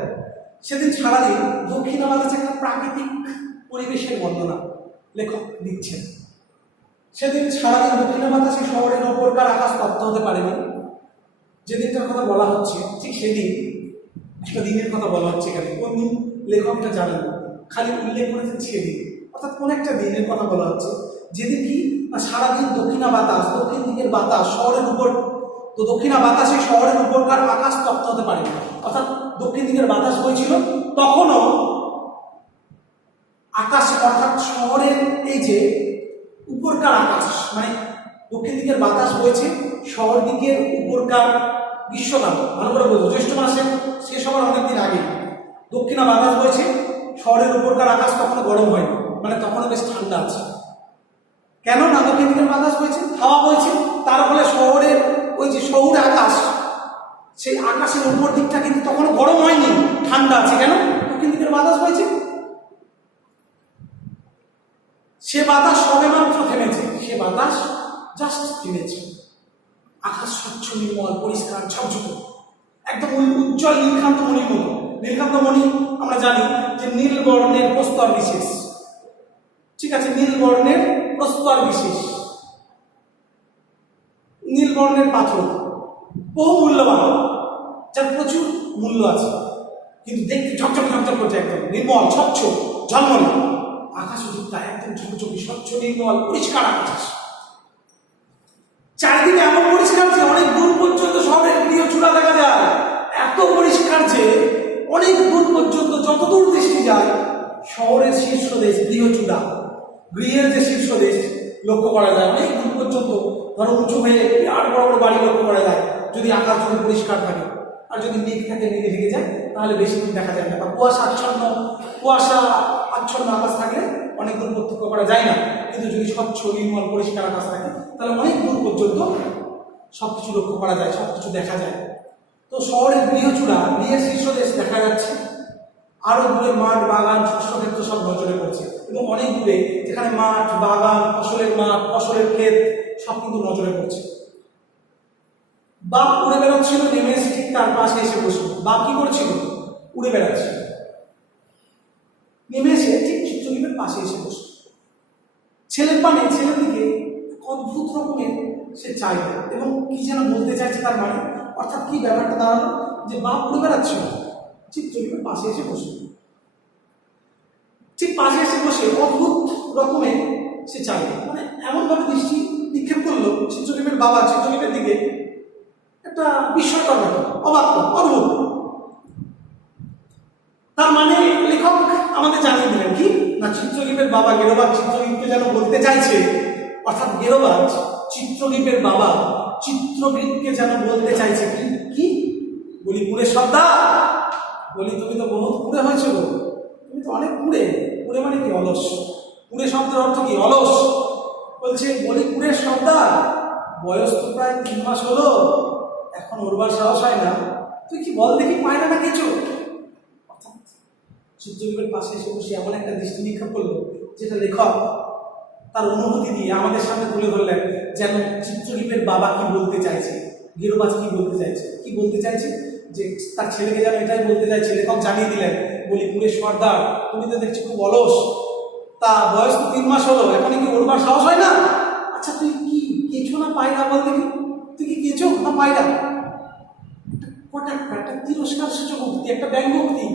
সেদিন সারাদিন দক্ষিণা বাতাসে একটা প্রাকৃতিক পরিবেশের বর্ণনা লেখক দিচ্ছেন। সেদিন সারাদিন দক্ষিণা বাতাসে শহরের ওপরকার আকাশ তপ্ত হতে পারেনি। যেদিনটার কথা বলা হচ্ছে, ঠিক সেদিন একটা দিনের কথা বলা হচ্ছে। এখানে কোন দিন লেখক এটা জানেন না, খালি উল্লেখ করেছেন সেদিন, অর্থাৎ কোন একটা দিনের কথা বলা হচ্ছে যেদিন কি সারাদিন দক্ষিণ দিকের বাতাস শহরের উপর, তো দক্ষিণা বাতাসে শহরের উপরকার আকাশ তপ্ত হতে পারে, অর্থাৎ দক্ষিণ দিকের বাতাস বইছিল তখনও আকাশ, অর্থাৎ শহরের এই যে উপরকার আকাশ, মানে দক্ষিণ দিকের বাতাস বইছে, শহর দিকের উপরকার গ্রীষ্মকাল, ভালো করে বলবো, জ্যৈষ্ঠ মাসে শেষ হওয়ার অনেকদিন আগে দক্ষিণা বাতাস বইছে, শহরের উপরকার আকাশ তখনও গরম হয়নি, মানে তখনও বেশ ঠান্ডা আছে। কেন না দক্ষিণ দিকের বাতাস বইছে, হাওয়া বইছে, তার ফলে শহরের ওই যে শহুরে আকাশ, সেই আকাশের উপর দিকটা কিন্তু তখনও গরম হয়নি, ঠান্ডা আছে। কেন? দক্ষিণ দিকের বাতাস বইছে। সে বাতাস সবে মাত্র থেমেছে, সে বাতাস জাস্ট থেমেছে। আকাশ স্বচ্ছ, নির্মল, পরিষ্কার, ঝকঝকে, একদম উজ্জ্বল নীলকান্ত মণির মতো। নীলকান্ত মণি আমরা জানি যে নীল বর্ণের প্রস্তর বিশেষ, ঠিক আছে, নীল বর্ণের প্রস্তর বিশেষ, নীল বর্ণের পাথর, বহু মূল্যবান, যার প্রচুর মূল্য আছে, কিন্তু দেখতে ঝকঝক ঝকঝক করছে, একদম নির্মল, স্বচ্ছ, ঝলমলে। আকাশ দিকটা একদম ঝকঝকে, স্বচ্ছ, নির্মল, পরিষ্কার আকাশ। চারিদিকে এমন পরিষ্কার যে অনেক দূর পর্যন্ত শহরের গৃহ চূড়া দেখা যায়, এত পরিষ্কার যে অনেক দূর পর্যন্ত, যতদূর দৃষ্টি যায় শহরের শীর্ষদেশ গৃহ চূড়া, গৃহের যে শীর্ষদেশ লক্ষ্য করা যায়, অনেক দূর পর্যন্ত, ধরো উঁচু হয়ে আর বড় বড় বাড়ি লক্ষ্য করা যায় যদি আকাশ যদি পরিষ্কার থাকে। আর যদি মেঘ থাকে, মেঘে ঢেকে যায়, তাহলে বেশি দূর দেখা যায় না, বা কুয়াশা আচ্ছন্ন আকাশ থাকলে অনেক দূর প্রত্যক্ষ করা যায় না। কিন্তু যদি স্বচ্ছ, নির্মল, পরিষ্কার আকাশ থাকে তাহলে অনেক দূর পর্যন্ত সবকিছু লক্ষ্য করা যায়, সবকিছু দেখা যায়। তো শহরের গৃহচূড়া, গৃহের শীর্ষদেশ দেখা যাচ্ছে, আরো দূরে মাঠ, বাগান, শস্যক্ষেত্র সব নজরে পড়ছে, এবং অনেক দূরে যেখানে মাঠ, বাগান, ফসলের মাঠ, ফসলের ক্ষেত সব কিন্তু নজরে পড়ছে। বাঘ উড়ে বেড়াচ্ছিল, নেমে এসে ঠিক তার পাশে এসে বসলো। বাঘ কি করছিল? উড়ে বেড়াচ্ছে, নেমে এসে ঠিক চিত্রদীপের পাশে এসে বসলো। ছেলের দিকে অদ্ভুত রকমের সে চাইল, এবং কি যেন বলতে চাইছে তার মানে, অর্থাৎ কি ব্যাপারটা দাঁড়ালো যে বাঘ উড়ে বেড়াচ্ছিল, চিত্রদীপের পাশে এসে বসলো। ঠিক পাশে এসে বসে অদ্ভুত রকমের সে চাইল, মানে এমনভাবে দৃষ্টি নিক্ষেপ করলো চিত্রদীপের বাবা চিত্রদীপের দিকে, একটা বিস্ময়কর ব্যাপার, অবাক, অদ্ভুত। তার মানে লেখক আমাদের জানিয়ে দিলেন কি না, চিত্রদীপের বাবা গেরোবাজ চিত্রদীপকে যেন বলতে চাইছে, অর্থাৎ গেরোবাজ চিত্রদীপের বাবা চিত্রদীপকে যেন বলতে চাইছে কি বলি, কুড়ে সর্দার, বলি তুমি তো বহুত কুড়ে হয়েছে গো, তুমি তো অনেক কুড়ে মানে কি? অলস। কুড়ে শব্দের অর্থ কি? অলস। বলছে বলি কুড়ে সর্দার, বয়স তো প্রায় 3 মাস হলো, এখন ওরবার সাহস হয় না, তুই কি বল দেখি পায়রা না কেঁচো? চিত্রদীপের পাশে এসে বসে এমন একটা দৃষ্টি নিক্ষেপ করলো যেটা লেখক তার অনুভূতি দিয়ে আমাদের সামনে তুলে ধরলেন, যেন চিত্রদীপের বাবা কি বলতে চাইছে, গেরোবাজ কি বলতে চাইছে, যে তার ছেলেকে যেন এটাই বলতে চাইছে। লেখক জানিয়ে দিলেন, বলি কুড়ে সর্দার, তুমি তো দেখছি খুব অলস, তা বয়স তো 3 মাস হলো, এখন কি ওরবার সাহস হয় না? আচ্ছা তুই কি কেঁচো না পায়রা বল দেখি, তুই কি কেঁচো না পায়রা? একটা তিরস্কার সূচক উক্তি, একটা ব্যঙ্গ উক্তি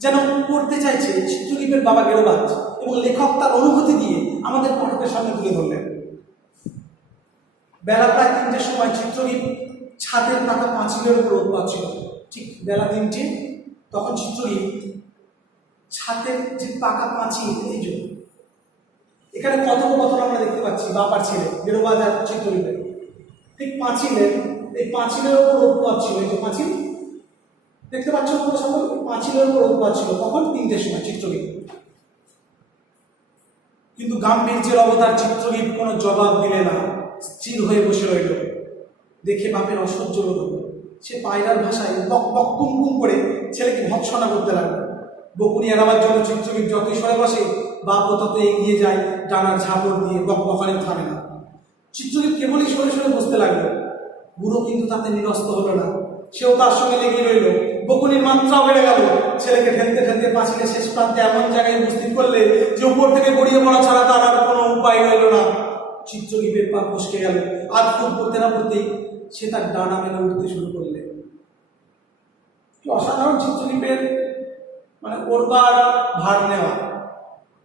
যেন করতে চাইছে চিত্রদীপের বাবা গেরোবাজ, এবং লেখক তার অনুভূতি দিয়ে আমাদের পাঠকের সামনে তুলে ধরলেন। বেলা প্রায় 3টের সময় চিত্রদীপ ছাদের পাতা পাঁচিলের উপর উৎপাত ছিল। ঠিক বেলা 3টে, তখন চিত্রদীপ ছাদের যে পাকা পাঁচিল, এই যে এখানে কথোপকথন আমরা দেখতে পাচ্ছি বাবার ছেলে গেরোবাজ আর চিত্রদীপের, ঠিক এই পাঁচিলের উপর উৎপাত ছিল। এই যে পাঁচিল দেখতে পাচ্ছ সকল, পাঁচিলের উপর উৎপাত ছিল। তখন 3টের সময় চিত্রদীপ, কিন্তু গাম্ভীর্যের অবতার চিত্রদীপ কোনো জবাব দিলে না, স্থির হয়ে বসে রইল। দেখে বাপের অসহ্য হলো, সে পায়রার ভাষায় বক বক কুম কুম করে ছেলেকে ভৎসনা করতে লাগলো। বকুনি এড়াবার জন্য চিত্রদীপ যতই সরে বসে, বাপও তত এগিয়ে যায় ডানার ঝাপড় দিয়ে, বক বকানি থামে না। চিত্রদীপ কেবলই সরে সরে বসতে লাগলো। বুড়ো কিন্তু তাতে নিরস্ত হলো না, সেও তার সঙ্গে লেগে রইল। বকুনির মাত্রাও বেড়ে গেল। ছেলেকে ঠেলতে ঠেলতে পাঁচিলের শেষ প্রান্তে এমন জায়গায় উপস্থিত করলে যে উপর থেকে গড়িয়ে পড়া ছাড়া তার আর কোনো উপায় রইল না। চিত্রদীপের পা ফসকে গেল। আধ ফুট পড়তে না পড়তেই সে তার ডানা মেলে উঠতে শুরু করলে। কি অসাধারণ চিত্রদীপের মানে ওরবার ভার নেওয়া,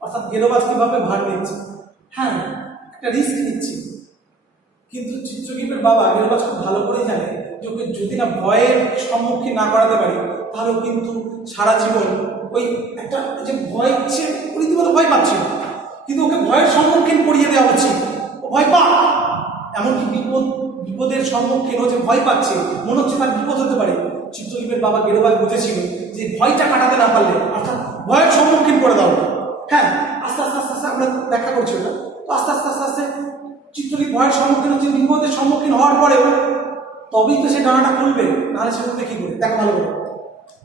অর্থাৎ গেরোবাজ কিভাবে ভার নিচ্ছে, হ্যাঁ একটা রিস্ক নিচ্ছে। কিন্তু চিত্রদীপের বাবা গেরোবাজ খুব ভালো করেই জানে যে ওকে যদি না ভয়ের সম্মুখীন না করাতে পারি, তাহলেও কিন্তু সারা জীবন ওই একটা যে ভয় ইচ্ছে, রীতিমতো ভয় পাচ্ছে, কিন্তু ওকে ভয়ের সম্মুখীন করিয়ে দেওয়া উচিত। ও ভয় পা, এমনকি বিপদের সম্মুখীন হচ্ছে, ভয় পাচ্ছে, মনে হচ্ছে তার বিপদ হতে পারে। চিত্রদীপের বাবা গেরোবাজ বুঝেছিল যে ভয়টা কাটাতে না পারলে, অর্থাৎ ভয়ের সম্মুখীন করে দাও। হ্যাঁ, আস্তে আস্তে আস্তে আস্তে আমরা ব্যাখ্যা করছি ওটা। তো আস্তে আস্তে আস্তে আস্তে চিত্রদীপ ভয়ের সম্মুখীন হচ্ছে, বিপদের সম্মুখীন হওয়ার পরেও তবেই তো সে ডানাটা খুলবে, নাহলে সে খুলবে কি করে? দেখো ভালো করে।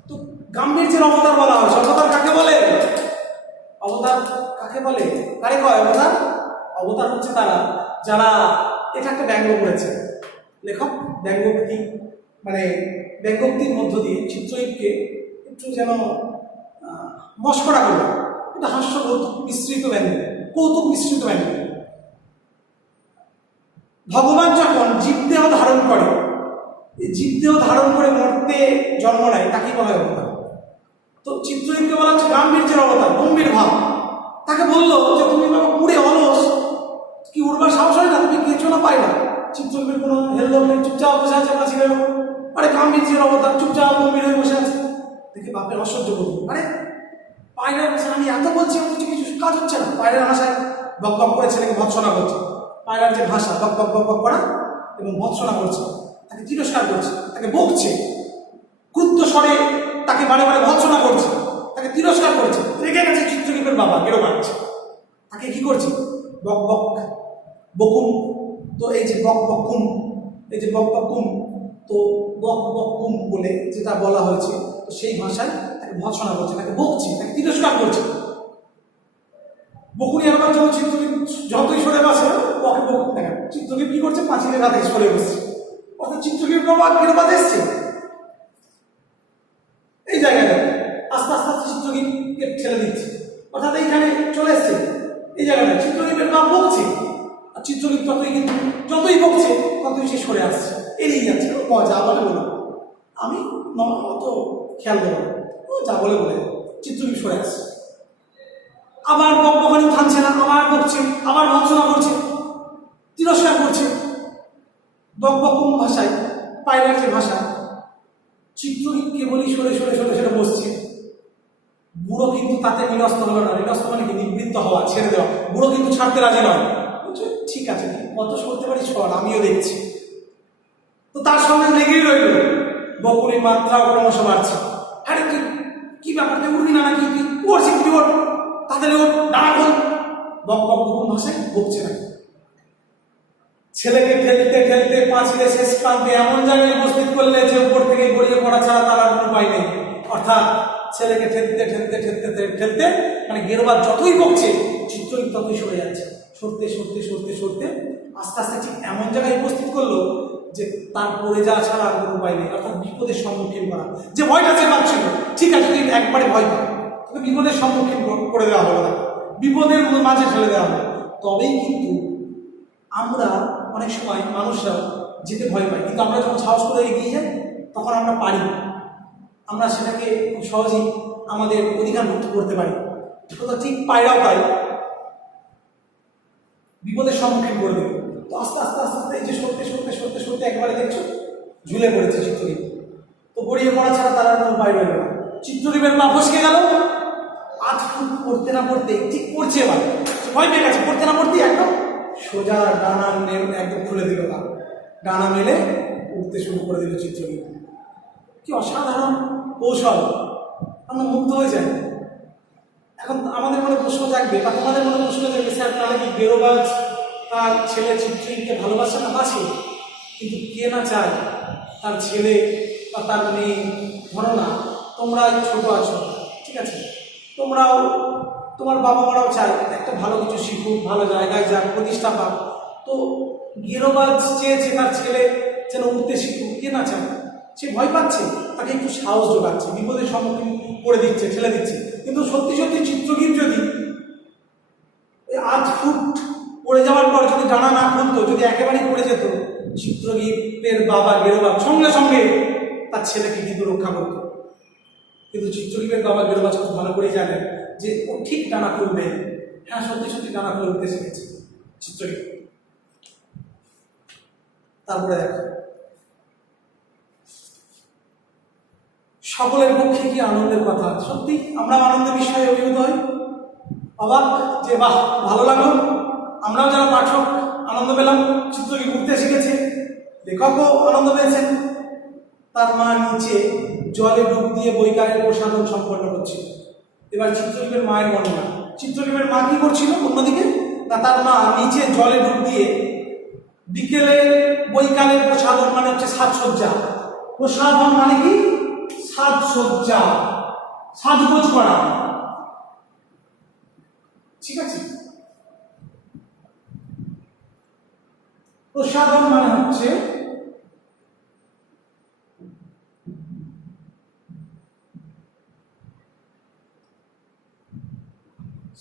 তো গাম্ভীর্যের অবতার বলা হয়। অবতার কাকে বলে? অবতার কাকে বলে? কারে কয় অবতার? অবতার হচ্ছে তারা যারা, এটা একটা ব্যঙ্গ করেছে লেখক, ব্যঙ্গোক্তি, মানে ব্যঙ্গোক্তির মধ্য দিয়ে চিত্রদীপকে একটু যেন মস্করা করবে। এটা হাস্য কৌতুক মিশ্রিত ব্যঙ্গ, কৌতুক মিশ্রিত ব্যঙ্গ। ভগবান যখন জীবদেহ ধারণ করে, জীবদেহ ধারণ করে মরতে জন্ম নেয়, তাকে বলা হয় অবতার। তো চিত্রদীপকে বলা হচ্ছে গাম্ভীর্যের অবতার, গম্ভীর ভাব। তাকে বললো যে তুমি বাবা পুরে অলস, কি উড়বার সাহস হয় না? তুমি কেঁচো না পাই না? চিত্রদীপের কোনো হেল্লোর নেই, চুপচাপ বসে আছে পাঁচিলের। আরে গাম্ভীর্যের অবতার চুপচাপ গম্ভীর হয়ে বসে আছে। দেখে বাপের অসহ্য করবো, আরে পায়রার ভাষায় আমি এত বলছি অথচ কিছু কাজ হচ্ছে না। পায়রার ভাষায় বক বক করে ছেলেকে ভৎসনা করছে। পায়রার যে ভাষা, বক বক বক বক করা এবং ভৎসনা করছে, তাকে তিরস্কার করছে, তাকে বকছে, ক্ষুদ্র স্বরে তাকে বারে বারে ভৎসনা করছে, তাকে তিরস্কার করছে। রেগে গেছে চিত্রদীপের বাবা গেরোবাজ। তাকে কি করছে? বক বক বকুম। তো এই যে বক বকুম, এই যে বক বকুম, তো বক বকুম বলে যেটা বলা হয়েছে, তো সেই ভাষায় তাকে ভৎসনা করছে, তাকে বকছে, তাকে তিরস্কার করছে। বকুনি আনবার জন্য চিত্রদীপ যতই সরে বসে, বকে বকুন দেখা। চিত্রদীপ কি করছে? পাঁচিলের হাতে সরে বসছে। অর্থাৎ চিত্রদীপ গেরোবাজ এসছে এই জায়গাটা, আস্তে আস্তে আস্তে চিত্রদীপকে ঠেলে দিচ্ছে, অর্থাৎ এইখানে চলে এসছে এই জায়গাটা। চিত্রদীপের বাপ বকছে, আর চিত্রদীপ যতই বকছে ততই সে সরে আসছে, এড়িয়ে যাচ্ছে। ও যা বলে বলো, আমি অত খেয়াল দেবো, ও যা বলে বলে। চিত্রদীপ সরে আসছে, আবার বকবকানি থামছে না, আবার বকছে, আবার ভৎসনা করছে, তিরস্কার করছে বক বকুম ভাষায়, পায়রার যে ভাষা। চিত্রদীপ কেবলই সরে সরে সরে সরে বসছে। বুড়ো কিন্তু তাতে নিরস্ত হলো না। নিরস্ত মানে কি? নিবৃত্ত হওয়া, ছেড়ে দেওয়া। বুড়ো কিন্তু ছাড়তে রাজি নয়। ঠিক আছে, কত সরতে পারি সর, আমিও দেখছি। তো তার সঙ্গে লেগেই রইল। বকুনির মাত্রাও ক্রমশ বাড়ছে। আরে তুই কি ব্যাপার, তুই উঠবি না নাকি? তুই ওরছি, তুই ওর, তাদের ওর ডানা খোল। বক বক বকুন ভাষায় বকছে না। ছেলেকে ঠেলতে ঠেলতে পাঁচিলে শেষ প্রান্তে এমন জায়গায় উপস্থিত করলে যে উপর থেকে গড়িয়ে পড়া ছাড়া তার আর কোনো উপায় নেই। অর্থাৎ ছেলেকে ঠেলতে ঠেলতে ঠেলতে ঠেলতে, মানে গেরোবাজ যতই বকছে চিত্রদীপ ততই সরে যাচ্ছে। সরতে সরতে সরতে সরতে আস্তে আস্তে ঠিক এমন জায়গায় উপস্থিত করলো যে তার পড়ে যাওয়া ছাড়া আর কোনো উপায় নেই। অর্থাৎ বিপদের সম্মুখীন করা, যে ভয়টা সে পাচ্ছিল। ঠিক আছে, তুই একবারে ভয় পা, তোকে বিপদের সম্মুখীন করে দেওয়া হলো না, বিপদের মাঝে ফেলে দেওয়া হলো। তবেই কিন্তু আমরা অনেক সময় মানুষরা যেতে ভয় পাই, কিন্তু আমরা যখন সাহস করে এগিয়ে যাই তখন আমরা পারি, আমরা সেটাকে খুব সহজেই আমাদের অধিকার মুক্ত করতে পারি। তো ঠিক পায়রাও তাই, বিপদের সম্মুখীন করে দেবে। তো আস্তে আস্তে আস্তে আস্তে এই যে সরতে সরতে সরতে সরতে একবারে দেখছো ঝুলে পড়েছে চিত্রদীপ। তো গড়িয়ে পড়া ছাড়া তার কোনো উপায় রইল না। চিত্রদীপের পা ফসকে গেল। আধ ফুট পড়তে না পড়তে, ঠিক পড়ছে এবার, ভয় পেয়ে গেছে, পড়তে না পড়তে একদম সোজা ডানা একদম খুলে দিল। তার ডানা মেলে উঠতে শুরু করে দিল চিত্রদীপ। কি অসাধারণ কৌশল, আমরা মুগ্ধ হয়ে যাই। এখন আমাদের মনে প্রশ্ন জাগবে, বা তোমাদের মনে প্রশ্ন জাগবে, স্যার তাহলে কি গেরোবাজ তার ছেলে চিত্রদীপকে ভালোবাসে না? বাসে, কিন্তু কে না চায় তার ছেলে বা তার মেয়ে, ধরো না তোমরা ছোট আছো, ঠিক আছে, তোমরাও, তোমার বাবা মারাও চায় একটা ভালো কিছু শিখুক, ভালো জায়গায় যাক, প্রতিষ্ঠা পাক। তো গেরোবাজ চেয়েছে তার ছেলে যেন উঠতে শিখুক, কে না চায়? সে ভয় পাচ্ছে, তাকে একটু সাহস যোগাচ্ছে, বিপদের সম্মুখীন করে দিচ্ছে, ঠেলে দিচ্ছে। কিন্তু সত্যি সত্যি চিত্রদীপ যদি আধ ফুট পড়ে যাওয়ার পর যদি ডানা না খুলতো, যদি একেবারেই পড়ে যেত, চিত্রদীপের বাবা গেরোবাজ সঙ্গে সঙ্গে তার ছেলেকে কিন্তু রক্ষা করত। কিন্তু চিত্রদীপের বাবা গেরোবাজ খুব ভালো করেই জানে যে ও ঠিক ডানা খুলবে। হ্যাঁ, সত্যি সত্যি ডানা খুলে উঠতে শিখেছে চিত্রদীপ। তারপরে দেখো, সকলের পক্ষে কি আনন্দের কথা। সত্যি আমরা আনন্দের বিষয়ে অভিভূত হই, অবাক যে বাহ ভালো লাগলো। আমরাও যারা পাঠক আনন্দ পেলাম, চিত্রদীপ উঠতে শিখেছে। লেখকও আনন্দ পেয়েছেন। তার মা নিচে জলে ডুব দিয়ে বৈকালের প্রসাধন সম্পন্ন করছিল। এবার চিত্রকীপের মায়ের বর্ণনা। চিত্রকীপের মা কি করছিল অন্যদিকে? না, তার মা নিচে জলে ডুব দিয়ে বিকেলের বৈকালের প্রসাধন মানে হচ্ছে সাজসজ্জা। প্রসাধন মানে কি? সাজসজ্জা, সাজগোজ করা, ঠিক আছে। প্রসাধন মানে হচ্ছে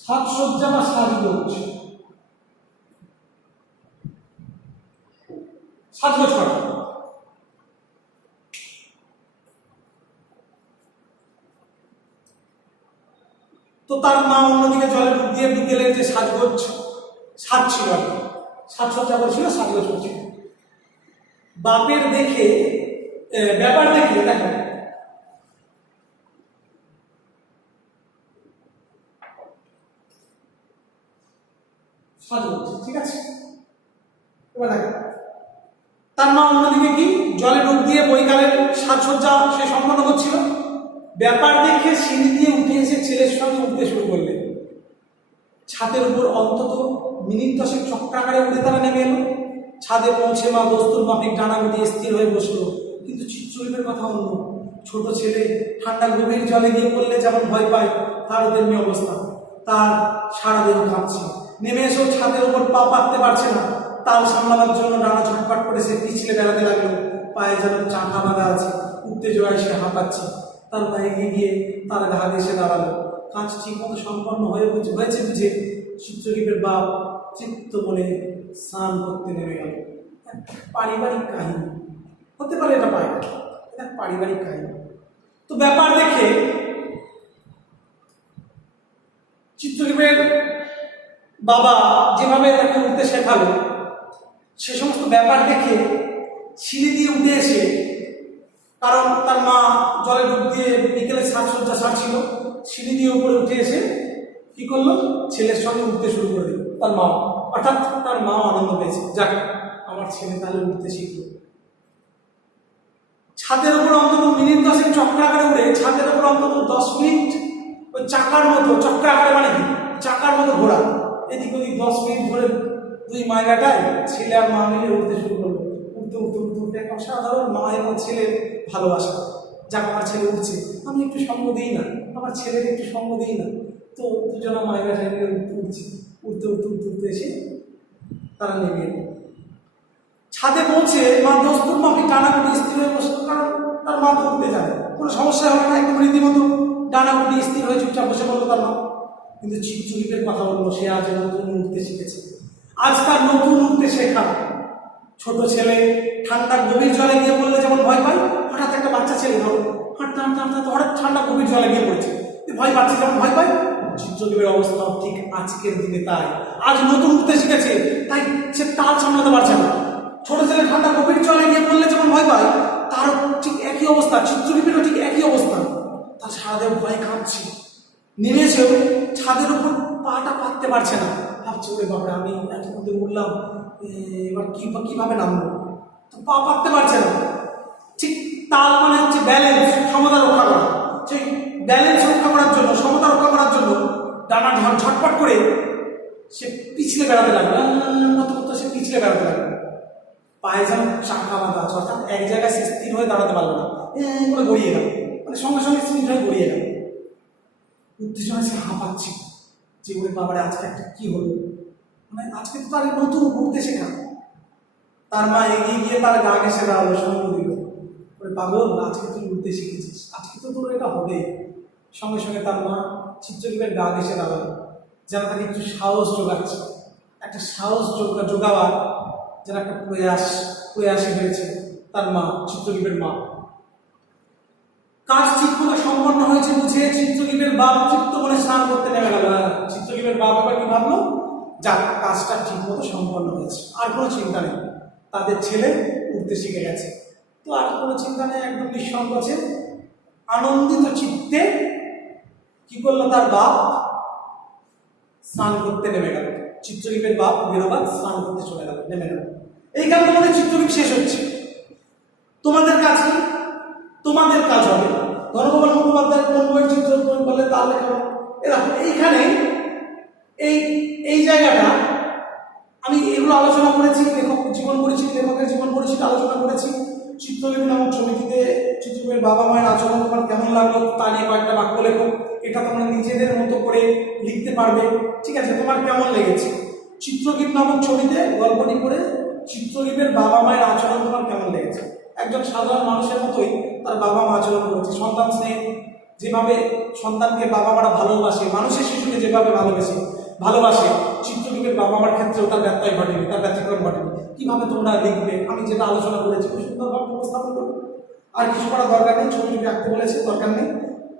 সাজসজ্জা বা সাজগোজ, সাজগোজ করা। তো তার মা অন্যদিকে জলে ডুব দিয়ে বিকেলের যে সাজগোজ সাজছিল আর কি, সাজসজ্জা করছিল, সাজগোজ করছিল। বাপের দেখে ব্যাপার দেখে দেখো সাজগোজ, ঠিক আছে। এবার দেখো তার মা অন্যদিকে কি জলে ডুব দিয়ে বৈকালের সাজসজ্জা সে সম্পন্ন করছিল। ব্যাপার দেখে সিঁড়ি দিয়ে উঠে এসে ছেলের সঙ্গে উঠতে শুরু করলেন। ছাদের উপর অন্তত মিনিট 10 চক্রাকারে উঠে তারা নেমে এলো। ছাদে পৌঁছে মা দস্তুর মাফিক ডানা গুটিয়ে স্থির হয়ে বসলো। কিন্তু চিত্রকীপের কথা অন্য। ছোট ছেলে ঠান্ডা গভীর জলে গিয়ে পড়লে যেমন ভয় পায়, তার তেমনি অবস্থা। তার সারা দেহ কাঁপছে। নেমে এসেও ছাদের উপর পা পাততে পারছে না। তাল সামলাবার জন্য ডানা ছটফট করে সে পিছলে বেড়াতে লাগলো। পায়ে যেন চাকা বাঁধা আছে, উত্তেজনায় সে হাঁপাচ্ছে। তার মা এগিয়ে গিয়ে তার গা ঘেঁষে দাঁড়ালো। কাজ ঠিক মতো সম্পন্ন হয়েছে বুঝে চিত্রকীপের বাপ চিত্ত বলে স্নান করতে নেমে গেল। পারিবারিক কাহিনী হতে পারে, এটা পায়, এটা পারিবারিক কাহিনী। তো ব্যাপার দেখে চিত্রকীপের বাবা যেভাবে তাকে উঠতে শেখালো, সে সমস্ত ব্যাপার দেখে সিঁড়ি দিয়ে উঠে এসে, কারণ তার মা জলে ডুব দিয়ে বিকেলে সাজসজ্জা সারছিল, সিঁড়ি দিয়ে উপরে উঠে এসে কি করলো? ছেলের সঙ্গে উঠতে শুরু করে দিল তার মা। অর্থাৎ তার মা আনন্দ পেয়েছে, যাক আমার ছেলে তাহলে উঠতে শিখলো। ছাদের উপর অন্তত মিনিট 10 চক্রাকারে উড়ে ছাদের উপর অন্তত 10 মিনিট ওই চাকার মতো, চক্রাকারে মানে কি চাকার মতো ঘোরা, এদিক ওদিক 10 মিনিট ধরে 2 মাইলাটায় ছেলে আর মা মিলে উঠতে শুরু করলো। উঠতে উঠতে উঠতে উঠতে একটা সাধারণ মা এবং ছেলের ভালোবাসা। যাক আমার ছেলে উঠছে, আমি একটু সঙ্গ দিই না, আমার ছেলের একটু সঙ্গ দিই না। তো দুজনা মাইলাটায় মিলে উঠছে। উঠতে উঠতে উঠতে উঠতে এসে তারা নেমে এলো। ছাদে পৌঁছে মা দস্তুর মাফিক ডানাগুটি স্থির হয়ে বসলো, কারণ তার মা তো উঠতে যাবে, কোনো সমস্যা হবে না, একদম রীতিমতো ডানাগুটি স্থির হয়ে চুপচাপ বসে পড়লো তার মা। কিন্তু চিত্রকীপের কথা বললো, সে আজ নতুন উঠতে শিখেছে। আজ তার নতুন উঠতে শেখা। ছোট ছেলে ঠান্ডা গভীর জলে গিয়ে পড়লে যেমন ভয় পায়, হঠাৎ একটা বাচ্চা ছেলে ধরো হাঁটতে হাঁটতে হাঁটতে হঠাৎ ঠান্ডা গভীর জলে গিয়ে পড়েছে, ভয় পাচ্ছে যেমন ভয় পায়। চিত্রকীপের অবস্থা ঠিক আজকের দিনে তাই। আজ নতুন উঠতে শিখেছে, তাই সে তাল সামলাতে পারছে না। ছোট ছেলে ঠান্ডা গভীর জলে গিয়ে পড়লে যেমন ভয় পায়, তারও ঠিক একই অবস্থা, চিত্রকীপেরও ঠিক একই অবস্থা। তার সারাদেহ ভয় কাঁপছে। নেমেছেও ছাদের উপর পাটা পাততে পারছে না। ভাবছে ওরে বাবা, আমি এতক্ষণ ধরে উঠলাম, এবার কিভাবে নামবো? তো পা পাততে পারছে না। ঠিক তাল মানে হচ্ছে ব্যালেন্স, সমতা রক্ষা করা। সেই ব্যালেন্স রক্ষা করার জন্য, সমতা রক্ষা করার জন্য ডানা ঝটপট করে সে পিছলে বেড়াতে লাগলো। কত সে পিছলে বেড়াতে লাগলো। পায়ে যেন চাকা বাঁধা আছে, অর্থাৎ এক জায়গায় সে স্থির হয়ে দাঁড়াতে পারলো না, করে গড়িয়ে গেল, মানে সঙ্গে সঙ্গে স্থির হয়ে গড়িয়ে গেল। উত্তেজনায় সে হাঁপাচ্ছে যে ওরে বাবারে আজকে একটা কি হলো, মানে আজকে তো তার নতুন ঘুরতে শেখা। তার মা এগিয়ে গিয়ে তার গা ঘেঁষে দাঁড়ালো, সঙ্গ দিল। ওরে পাগল, আজকে তুই উঠতে শিখেছিস, আজকে তো তোর এটা হবে। সঙ্গে সঙ্গে তার মা চিত্রকীপের গা ঘেঁষে দাঁড়ালো, যেন তাকে একটু সাহস যোগাচ্ছে, একটা সাহস যোগাবার যেন একটা প্রয়াসী হয়েছে তার মা, চিত্রকীপের মা। কাজ ঠিক মতো সম্পন্ন হয়েছে বুঝে চিত্রকীপের বাপ তৃপ্ত মনে স্নান করতে নেমে গেল। চিত্রকীপের বাপ এবার কি ভাবলো? যাক, কাজটা ঠিক মতো সম্পন্ন হয়েছে, আর কোনো চিন্তা নেই, তাদের ছেলে উঠতে শিখে গেছে। তো আর কোনো চিন্তা নেই, একদম নিঃসংকোচে আনন্দিত চিত্তে কি করলো তার বাপ? স্নান করতে নেমে গেল। চিত্রকীপের বাপ বেরোবার স্নান করতে চলে গেল, নেমে গেল। এইখানে তোমাদের চিত্রকীপ শেষ হচ্ছে। তোমাদের কাজ কি? তোমাদের কাজ হবে ধনগোপাল মুখোপাধ্যায়ের কোন বইয়ের চিত্র বললে তার লেখা। দেখো এইখানে এই এই জায়গাটা আমি এগুলো আলোচনা করেছি, লেখক জীবন পরিচিতি, লেখকের জীবন পরিচিতি আলোচনা করেছি। চিত্রলিপি নামক ছবিটিতে চিত্রলিপির বাবা মায়ের আচরণ তোমার কেমন লাগলো তা নিয়ে কয়েকটা বাক্য লেখো। এটা তোমরা নিজেদের মতো করে লিখতে পারবে, ঠিক আছে? তোমার কেমন লেগেছে? চিত্রলিপি নামক ছবিতে গল্পটি করে চিত্রলিপির বাবা মায়ের আচরণ তোমার কেমন লেগেছে? একজন সাধারণ মানুষের মতোই তার বাবা মা আচরণ করেছে। সন্তান স্নেহ যেভাবে সন্তানকে বাবা মারা ভালোবাসে, মানুষের শিশুকে যেভাবে ভালোবাসে চিত্রলিপির বাবা মার ক্ষেত্রেও তার ব্যত্যয় ঘটেনি, তার ব্যতিক্রম ঘটেনি। কিভাবে তোমরা লিখবে আমি যেটা আলোচনা করেছি খুব সুন্দরভাবে উপস্থাপন করবে। আর কিছু করার দরকার নেই, ছবিটি আঁকতে বলেছে দরকার নেই,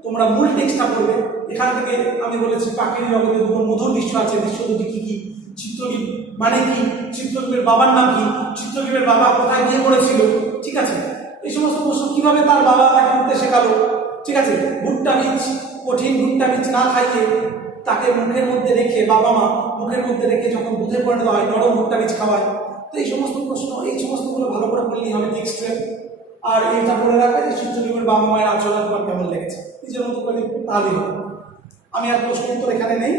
তোমরা মূল টেক্সটটা পড়বে। এখান থেকে আমি বলেছি পাখির জগতে দুটো মধুর দৃশ্য আছে, দৃশ্য দুটি কি কি, চিত্রলিপি মানে কি, চিত্রলিপির বাবার নাম কি, চিত্রলিপির বাবা কোথায় বিয়ে করেছিল, ঠিক আছে? এই সমস্ত প্রশ্ন কিভাবে তার বাবা তাকে উঠতে শেখালো, ঠিক আছে? ভুট্টা বীজ, কঠিন ভুট্টা বীজ না খাইয়ে তাকে মুখের মধ্যে রেখে, বাবা মা মুখের মধ্যে রেখে যখন দুধে পরিণত হয় নরম ভুট্টা বীজ খাওয়ায়। তো এই সমস্ত প্রশ্ন, এই সমস্তগুলো ভালো করে বললেই হবে টেক্সটে। আর এইটা করে রাখবে যে চিত্রলিপির বাবা মায়ের আচরণ তোমার কেমন লেগেছে, নিজের মতো করে তাহলেই হবে। আমি আর প্রশ্ন উত্তর এখানে নেই,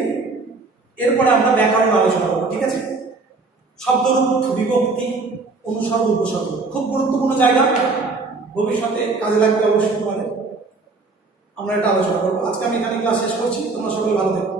এরপরে আমরা ব্যাকরণ আলোচনা করবো, ঠিক আছে? শব্দরূপ, বিভক্তি, অনুসর্গ, উপসর্গ খুব গুরুত্বপূর্ণ জায়গা, ভবিষ্যতে কাজে লাগবে অবশ্যই তোমাদের। আমরা এটা আলোচনা করবো। আজকে আমি এখানে ক্লাস শেষ করছি, তোমরা সকলে ভালো থেকো।